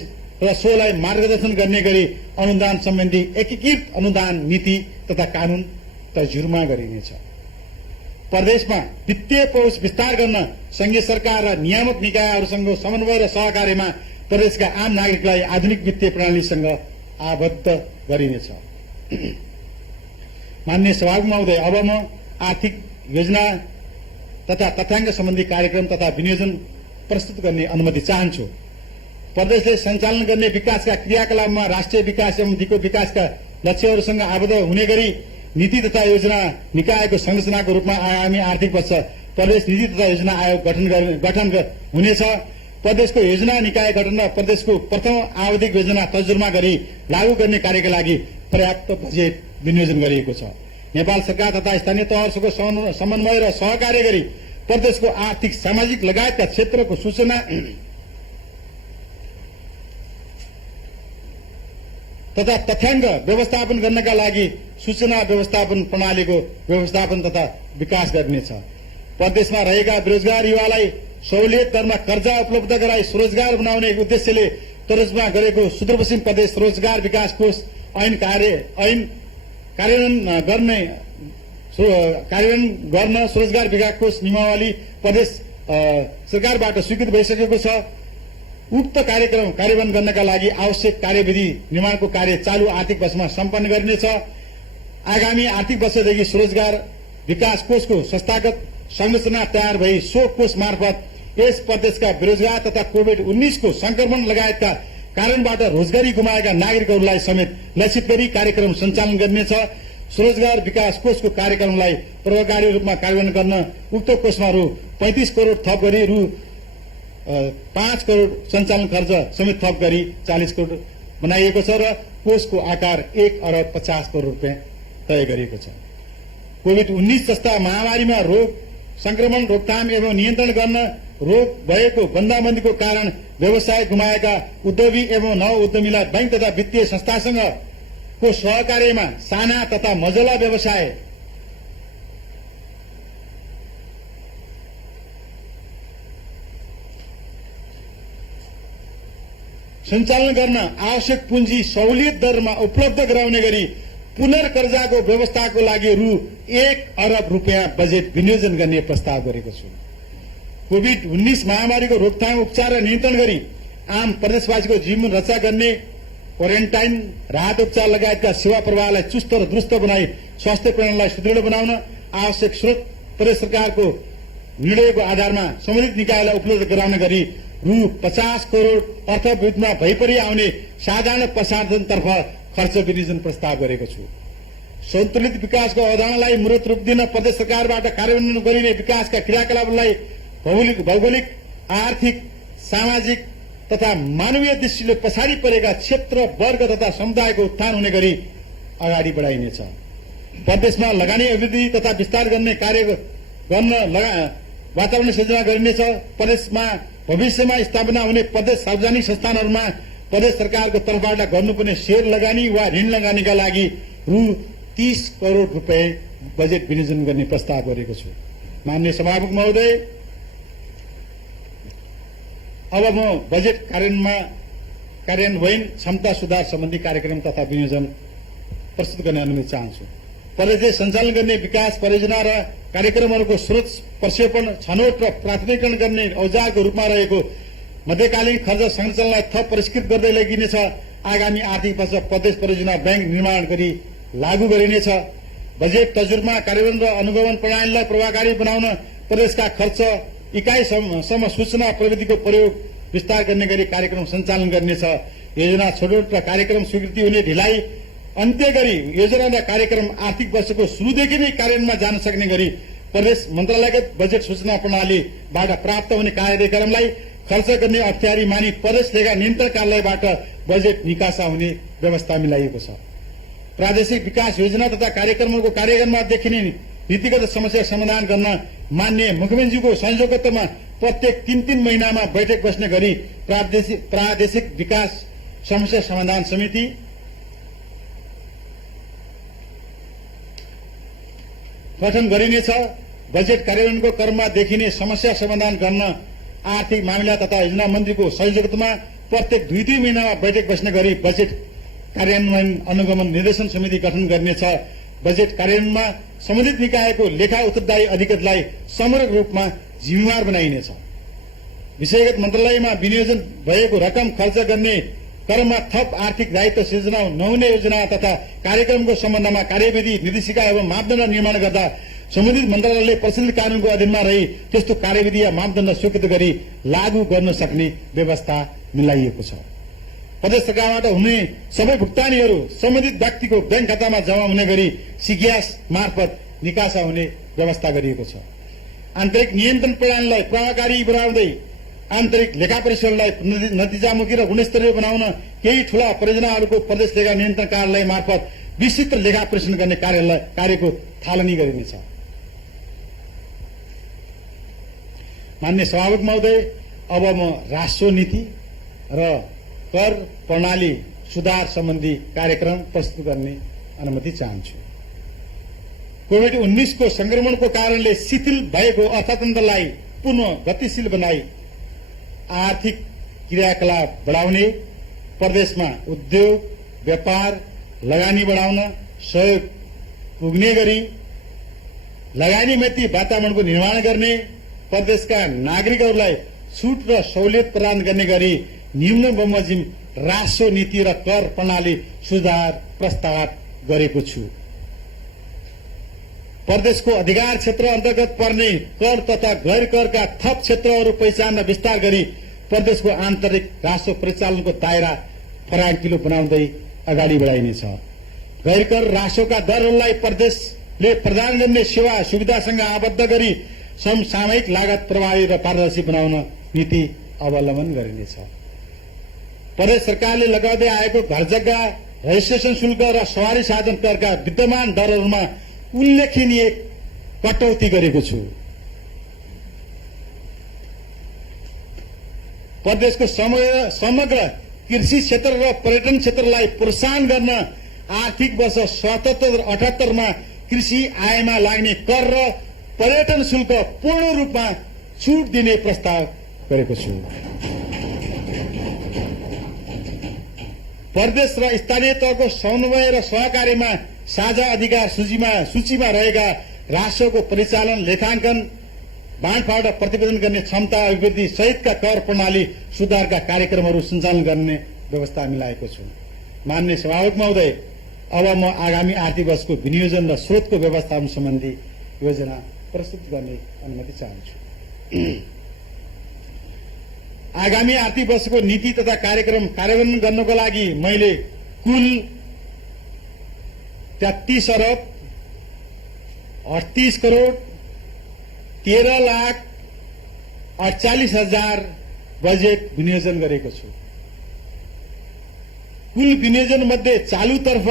र सोलाई मार्गदर्शन गर्ने गरी अनुदान सम्बन्धी एकीकृत अनुदान नीति तथा कानून तर्जुमा गरिनेछ। प्रदेशमा वित्तीय पहुँच विस्तार गर्न संघीय सरकार र नियामक निकायहरूसँग समन्वय र सहकार्यमा प्रदेशका आम नागरिकलाई आधुनिक वित्तीय प्रणालीसँग आबद्ध गरिनेछ। माननीय सभामुख महोदय, अब म आर्थिक योजना तथा तथ्याङ्क सम्बन्धी कार्यक्रम तथा विनियोजन प्रस्तुत गर्ने अनुमति चाहन्छु। प्रदेशले सञ्चालन गर्ने विकासका क्रियाकलापमा राष्ट्रिय विकास एवं दिगो विकासका लक्ष्यहरूसँग आबद्ध हुने गरी नीति तथा योजना निकायको संरचनाको रूपमा आगामी आर्थिक वर्ष प्रदेश नीति तथा योजना आयोग गठन हुनेछ। प्रदेशको योजना निकाय गठन र प्रदेशको प्रथम आवधिक योजना तर्जुमा गरी लागू गर्ने कार्यका लागि पर्याप्त बजेट विनियोजन गरिएको छ। नेपाल सरकार तथा स्थानीय तहहरूसँग समन्वय र सहकार्य गरी प्रदेशको आर्थिक, सामाजिक लगायतका क्षेत्रको सूचना तथा तथ्याङ्क व्यवस्थापन गर्नका लागि सूचना व्यवस्थापन प्रणालीको व्यवस्थापन तथा विकास गरिनेछ। प्रदेशमा रहेका बेरोजगार युवालाई सहुलियत दरमा कर्जा उपलब्ध गराई स्वरोजगार बनाउने उद्देश्यले तर्जुमा गरेको सुदूरपश्चिम प्रदेश रोजगार विकास कोष ऐन कार्यान्वयन गर्न स्वरोजगार विकास कोष नियमावली प्रदेश सरकारबाट स्वीकृत भइसकेको छ। उक्त कार्यक्रम कार्यान्वयन गर्नका लागि आवश्यक कार्यविधि निर्माणको कार्य चालू आर्थिक वर्षमा सम्पन्न गरिनेछ। आगामी आर्थिक वर्षदेखि स्वरोजगार विकास कोषको संस्थागत संरचना तयार भई सो कोष मार्फत यस प्रदेशका बेरोजगार तथा कोभिड-19 को संक्रमण लगायतका कारणबाट रोजगारी गुमाएका नागरिकहरूलाई समेत लक्षित गरी कार्यक्रम सञ्चालन गरिनेछ। स्वरोजगार विकास कोषको कार्यक्रमलाई प्रभावकारी रूपमा कार्यान्वयन गर्न उक्त कोषमा रु 35 करोड़ थप गरी रु 5 करोड़ सञ्चालन खर्च समेत थप गरी 40 करोड़ बनाइएको छ र कोषको आकार 1 अरब 50 करोड़ रुपियाँ तय गरिएको छ। कोभिड-19 जस्ता महामारीमा रोग संक्रमण रोकथाम एवं नियन्त्रण गर्न रोग भएको बन्दाबन्दीको कारण व्यवसाय गुमाएका उद्योगी एवं नव उद्यमीलाई बैंक तथा वित्तीय संस्थासँग को सहकार्यमा साना तथा मझौला व्यवसाय सञ्चालन गर्न आवश्यक पुँजी सहुलियत दरमा उपलब्ध गराउने गरी पुनर्कर्जाको व्यवस्थाको लागि रु 1 अरब रुपियाँ बजेट विनियोजन गर्ने प्रस्ताव गरेको छु। कोभिड-19 महामारीको रोकथाम, उपचार र नियन्त्रण गरी आम प्रदेशवासीको जीवन रक्षा गर्ने, क्वारेन्टाइन, राहत उपचार लगायतका सेवा प्रवाहलाई चुस्त र दुरुस्त बनाई स्वास्थ्य प्रणालीलाई सुदृढ बनाउन आवश्यक स्रोत प्रदेश सरकारको निर्णयको आधारमा सम्बन्धित निकायलाई उपलब्ध गराउन गरी रु 50 करोड़ अर्थवृद्धिमा भइपरि आउने साधारण प्रसाधनतर्फ खर्च विनियोजन प्रस्ताव गरेको छु। सन्तुलित विकासको अवधारणालाई मूर्त रूप दिन प्रदेश सरकारबाट कार्यान्वयन गरिने विकासका क्रियाकलापलाई भौगोलिक, आर्थिक, सामाजिक तथा मानवीय दृष्टिले पछाडि परेका क्षेत्र, वर्ग तथा समुदायको उत्थान हुने गरी अगाडि बढाइनेछ। प्रदेशमा लगानी अभिवृद्धि तथा विस्तार गर्ने कार्य गर्न वातावरण सृजना गरिनेछ। प्रदेशमा भविष्यमा स्थापना हुने प्रदेश सार्वजनिक संस्थानहरूमा प्रदेश सरकारको तर्फबाट गर्नुपर्ने शेयर लगानी वा ऋण लगानीका लागि रु 30 करोड़ रुपियाँ बजेट विनियोजन गर्ने प्रस्ताव गरेको छु। माननीय सभामुख महोदय, अब म बजेट कार्यान्वयन क्षमता सुधार सम्बन्धी कार्यक्रम तथा विनियोजन प्रस्तुत गर्ने अनुमति चाहन्छु। प्रदेशले सञ्चालन गर्ने विकास परियोजना र कार्यक्रमहरूको स्रोत प्रक्षेपण, छनौट र प्राथमिकरण गर्ने औजारको रूपमा रहेको मध्यकालीन खर्च संरचनालाई थप परिष्कृत गर्दै लगिनेछ। आगामी आर्थिक वर्ष प्रदेश परियोजना बैंक निर्माण गरी लागू गरिनेछ। बजेट तजुर्मा कार्यान्वयन र अनुगमन प्रणालीलाई प्रभावकारी बनाउन प्रदेशका खर्च इकाइसम्म सूचना प्रविधिको प्रयोग विस्तार गर्ने गरी कार्यक्रम सञ्चालन गरिनेछ। योजना छनौट र कार्यक्रम स्वीकृति हुने ढिलाइ अन्त्य गरी योजना र कार्यक्रम आर्थिक वर्षको सुरुदेखि नै कार्यान्वयनमा जान सक्ने गरी प्रदेश मन्त्रालयगत बजेट सूचना प्रणालीबाट प्राप्त हुने कार्यक्रमलाई खर्च गर्ने अप्ठ्यारी मानी प्रदेश लेखा नियन्त्रण कार्यालयबाट बजेट निकासा हुने व्यवस्था मिलाइएको छ। प्रादेशिक विकास योजना तथा कार्यक्रमहरूको कार्यान्वयनमा देखिने नीतिगत समस्या समाधान गर्न माननीय मुख्यमन्त्रीको संयोजकत्वमा प्रत्येक 3 महिनामा बैठक बस्ने गरी प्रादेशिक विकास समस्या समाधान समिति गठन गरिनेछ। बजेट कार्यान्वयनको क्रममा देखिने समस्या समाधान गर्न आर्थिक मामिला तथा योजना मन्त्रीको संयोजकत्वमा प्रत्येक 2-3 महिनामा बैठक बस्ने गरी बजेट कार्यान्वयन अनुगमन निर्देशन समिति गठन गरिनेछ। बजेट कार्यान्वयनमा सम्बन्धित निकायको लेखा उत्तरदायी अधिकृतलाई समग्र रूपमा जिम्मेवार बनाइनेछ। विषयगत मन्त्रालयमा विनियोजन भएको रकम खर्च गर्ने क्रममा थप आर्थिक दायित्व सिर्जना नहुने योजना तथा कार्यक्रमको सम्बन्धमा कार्यविधि निर्देशिका एवं मापदण्ड निर्माण गर्दा सम्बन्धित मन्त्रालयले प्रचलित कानूनको अधीनमा रही त्यस्तो कार्यविधि या मापदण्ड स्वीकृत गरी लागू गर्न सक्ने व्यवस्था मिलाइएको छ। प्रदेश सरकारबाट हुने सबै भुक्तानीहरू सम्बन्धित व्यक्तिको बैंक खातामा जम्मा हुने गरी सिग्यास मार्फत निकासा हुने व्यवस्था गरिएको छ। आन्तरिक नियन्त्रण प्रणालीलाई प्रभावकारी बनाउँदै आन्तरिक लेखा परीक्षणलाई नतिजामुखी र गुणस्तरीय बनाउन केही ठूला परियोजनाहरूको प्रदेश लेखा नियन्त्रण कार्यालय मार्फत विस्तृत लेखा परीक्षण गर्ने कार्यको थालनी गरिनेछ। माननीय सभामुख महोदय, अब म राजस्व नीति र कर प्रणाली सुधार सम्बन्धी कार्यक्रम प्रस्तुत गर्ने अनुमति चाहन्छु। कोभिड-19 को संक्रमणको कारणले शिथिल भएको अर्थतन्त्रलाई पुनः गतिशील बनाई आर्थिक क्रियाकलाप बढाउने, प्रदेशमा उद्योग, व्यापार, लगानी बढाउन सहयोग पुग्ने गरी लगानीमाथि वातावरणको निर्माण गर्ने, प्रदेशका नागरिकहरूलाई छुट र सहुलियत प्रदान गर्ने गरी निम्न बमोजिम राजस्व नीति र कर प्रणाली सुधार प्रस्ताव गरेको छु। प्रदेशको अधिकार क्षेत्र अन्तर्गत पर्ने कर तथा गैर करका थप क्षेत्रहरू पहिचान र विस्तार गरी प्रदेशको आन्तरिक राजस्व परिचालनको दायरा फराकिलो बनाउँदै अगाडि बढाइनेछ। गैर कर राजस्वका दरहरूलाई प्रदेशले प्रदान गर्ने सेवा सुविधासँग आबद्ध गरी समसामयिक लागत प्रभावी र पारदर्शी बनाउन नीति अवलम्बन गरिनेछ। प्रदेश सरकारले लगाउँदै आएको घर जग्गा रजिस्ट्रेसन शुल्क र सवारी साधन करका विद्यमान दरहरूमा उल्लेखनीय कटौती गरेको छु। प्रदेशको समग्र कृषि क्षेत्र र पर्यटन क्षेत्रलाई प्रोत्साहन गर्न आर्थिक वर्ष 77-78 मा कृषि आयमा लाग्ने कर र पर्यटन शुल्क पूर्ण रूपमा छुट दिने प्रस्ताव गरेको छु। प्रदेश र स्थानीय तहको समन्वय र सहकार्यमा साझा अधिकार सूचीमा रहेका राजस्वको परिचालन, लेखाङ्कन, बाँडफाँड प्रतिवेदन गर्ने क्षमता अभिवृद्धि सहितका कर प्रणाली सुधारका कार्यक्रमहरू सञ्चालन गर्ने व्यवस्था मिलाएको छु। माननीय सभामुख महोदय, अब म आगामी आर्थिक वर्षको विनियोजन र स्रोतको व्यवस्थापन सम्बन्धी योजना प्रस्तुत गर्ने अनुमति चाहन्छु। आगामी आर्थिक वर्षको नीति तथा कार्यक्रम कार्यान्वयन गर्नको लागि मैले कुल 33 अरब 38 करोड़ 13,48,000 बजेट विनियोजन गरेको छु। कुल विनियोजन मध्ये चालुतर्फ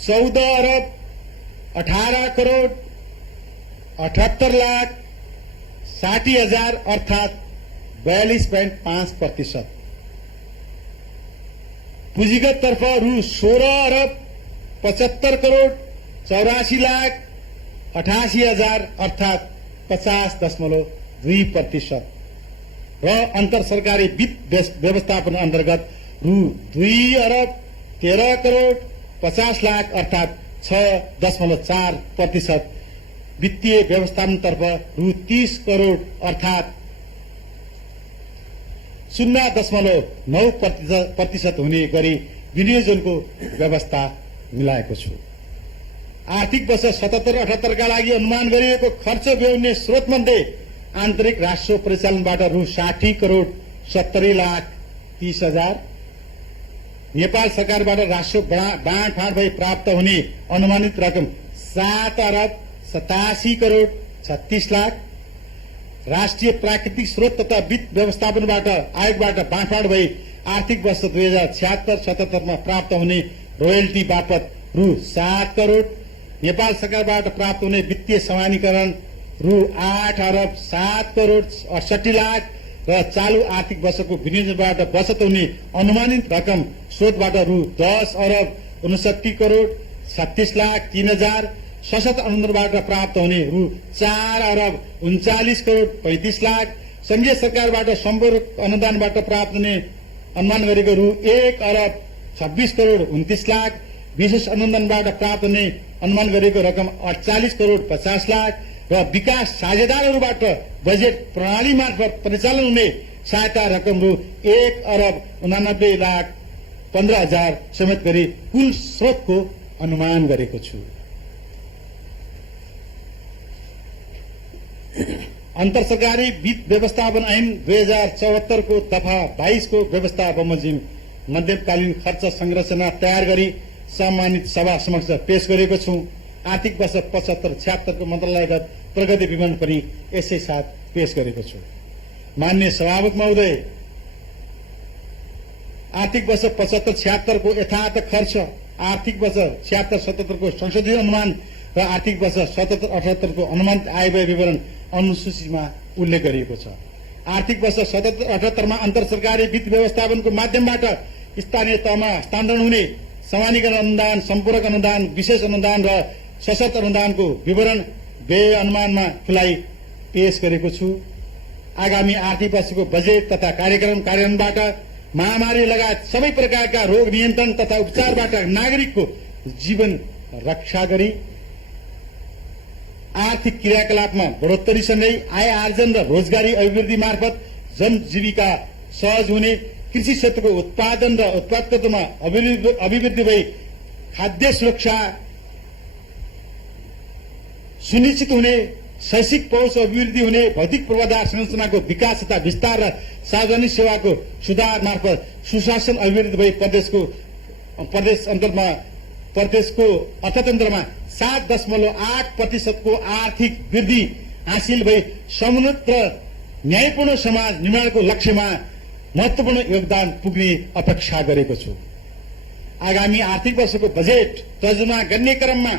14 अरब 18 करोड़ 78,60,000 अर्थात 42.5%। पुँजीगत तर्फ रु 16 अरब 75 करोड़ 84 लाख 88 हजार अर्थात 50.2% र अन्तर सरकारी वित्त व्यवस्थापन अन्तर्गत रु 2 अरब 13 करोड़ 50 लाख अर्थात 6.4%, वित्तीय व्यवस्थापनतर्फ रु 30 करोड़ अर्थात 0.9% हुने गरी विनियोजनको व्यवस्था मिलाएको छु। आर्थिक वर्ष 77-78 का लागि अनुमान गरिएको खर्च व्यय स्रोत मध्ये आन्तरिक राजस्व परिचालनबाट रु 60 करोड़ 70 लाख 30 हजार, नेपाल सरकारबाट राजस्व बाँडफाँड भई प्राप्त हुने अनुमानित रकम 7 अरब 87 करोड़ 36 लाख, राष्ट्रिय प्राकृतिक स्रोत तथा वित्त व्यवस्थापनबाट आयोगबाट बाँडफाँड भई आर्थिक वर्ष 2076-77 मा प्राप्त हुने रोयल्टी बापत रु 7 करोड़, नेपाल सरकारबाट प्राप्त हुने वित्तीय समानीकरण रु 8 अरब 7 करोड़ 68 लाख र चालू आर्थिक वर्षको विनियोजनबाट बचत हुने अनुमानित रकम स्रोतबाट रु 10 अरब 59 करोड़ 36 लाख 3 हजार, सशस्त्र अनुदानबाट प्राप्त हुने रु 4 अरब 39 करोड़ 35 लाख, संघीय सरकारबाट सम्पूर्ण अनुदानबाट प्राप्त हुने अनुमान गरेको रु 1 अरब 26 करोड़ 29 लाख, विशेष अनुदानबाट प्राप्त हुने अनुमान गरेको रकम 48 करोड़ 50 लाख र विकास साझेदारहरूबाट बजेट प्रणाली मार्फत परिचालन हुने सहायता रकम रु 1 अरब 89 लाख 15 हजार समेत गरी कुल स्रोतको अनुमान गरेको छु। अन्तर सरकारी वित्त व्यवस्थापन ऐन 2074 को दफा 22 को व्यवस्था बमोजिम मध्यमकालीन खर्च संरचना तयार गरी सम्मानित सभा समक्ष पेश गरेको छु। आर्थिक वर्ष 75-76 को मन्त्रालयगत प्रगति विवरण पनि यसै साथ पेश गरेको छु। माननीय सभामुख महोदय, आर्थिक वर्ष 75-76 को यथार्थ खर्च, आर्थिक वर्ष 76-77 को संशोधित अनुमान र आर्थिक वर्ष 77-78 को अनुमानित आय व्यय विवरण अनुसूचीमा उल्लेख गरिएको छ। आर्थिक वर्ष 77-78 मा अन्तर सरकारी वित्त व्यवस्थापनको माध्यमबाट स्थानीय तहमा हस्तान्तरण हुने समानीकरण अनुदान, सम्पूरक अनुदान, विशेष अनुदान र सशर्त अनुदानको विवरण व्यय अनुमानमा खुलाई पेश गरेको छु। आगामी आर्थिक वर्षको बजेट तथा कार्यक्रम कार्यान्वयनबाट महामारी लगायत सबै प्रकारका रोग नियन्त्रण तथा उपचारबाट नागरिकको जीवन रक्षा गरी आर्थिक क्रियाकलापमा बढोत्तरीसँगै आय आर्जन र रोजगारी अभिवृद्धि मार्फत जनजीविका सहज हुने, कृषि क्षेत्रको उत्पादन र उत्पादकतामा अभिवृद्धि भई खाद्य सुरक्षा सुनिश्चित हुने, शैक्षिक पहुँच अभिवृद्धि हुने, भौतिक पूर्वाधार संरचनाको विकास तथा विस्तार र सार्वजनिक सेवाको सुधार मार्फत सुशासन अभिवृद्धि भई प्रदेशको अर्थतन्त्रमा 7.8% को आर्थिक वृद्धि हासिल भई समुन्नत र न्यायपूर्ण समाज निर्माणको लक्ष्यमा महत्वपूर्ण योगदान पुग्ने अपेक्षा गरेको छु। आगामी आर्थिक वर्षको बजेट तर्जुमा गर्ने क्रममा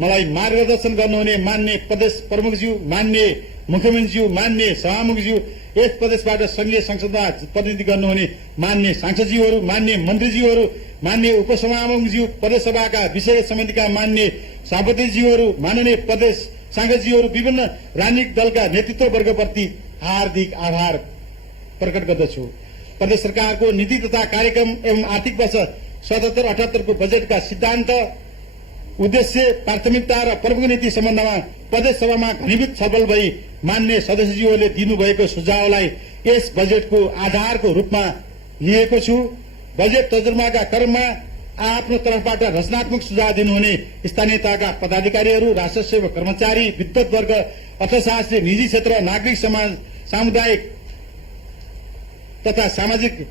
मलाई मार्गदर्शन गर्नुहुने मान्य प्रदेश प्रमुखज्यू, मान्य मुख्यमन्त्रीज्यू, मान्य सभामुखज्यू, यस प्रदेशबाट संघीय संसदमा प्रतिनिधि गर्नुहुने मान्य सांसदज्यूहरू, मान्य मन्त्रीज्यूहरू, मान्य उपसभामुखज्यू, प्रदेश सभाका विषय समितिका मान्य सभापतिज्यूहरू, माननीय प्रदेश सांसदज्यूहरू, विभिन्न राजनीतिक दलका नेतृत्ववर्गप्रति हार्दिक आभार प्रकट गर्दछु। प्रदेश सरकारको नीति तथा कार्यक्रम एवं आर्थिक वर्ष 77-78 को बजेटका सिद्धान्त, उद्देश्य, प्राथमिकता र प्रमुख नीति सम्बन्धमा प्रदेश सभामा घनीभूत छलफल भई मान्य सदस्यज्यूहरूले दिनुभएको सुझावलाई यस बजेटको आधारको रूपमा लिएको छु। बजेट तर्जुमाका क्रममा आफ्नो तर्फबाट रचनात्मक सुझाव दिनुहुने स्थानीय तहका पदाधिकारीहरू, राष्ट्र सेवक कर्मचारी, विद्वत वर्ग, अर्थशास्त्री, निजी क्षेत्र, नागरिक समाज, सामुदायिक तथा सामाजिक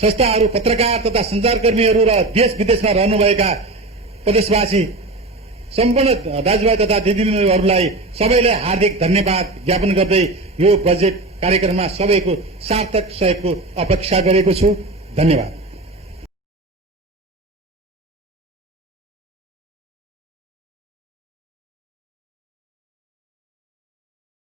संस्थाहरू, पत्रकार तथा संचारकर्मीहरू र देश विदेशमा रहनुभएका प्रदेशवासी सम्पूर्ण दाजुभाइ तथा दिदीबहिनीहरूलाई सबैलाई हार्दिक धन्यवाद ज्ञापन गर्दै यो बजेट कार्यक्रममा सबैको सार्थक सहयोगको अपेक्षा गरेको छु। धन्यवाद।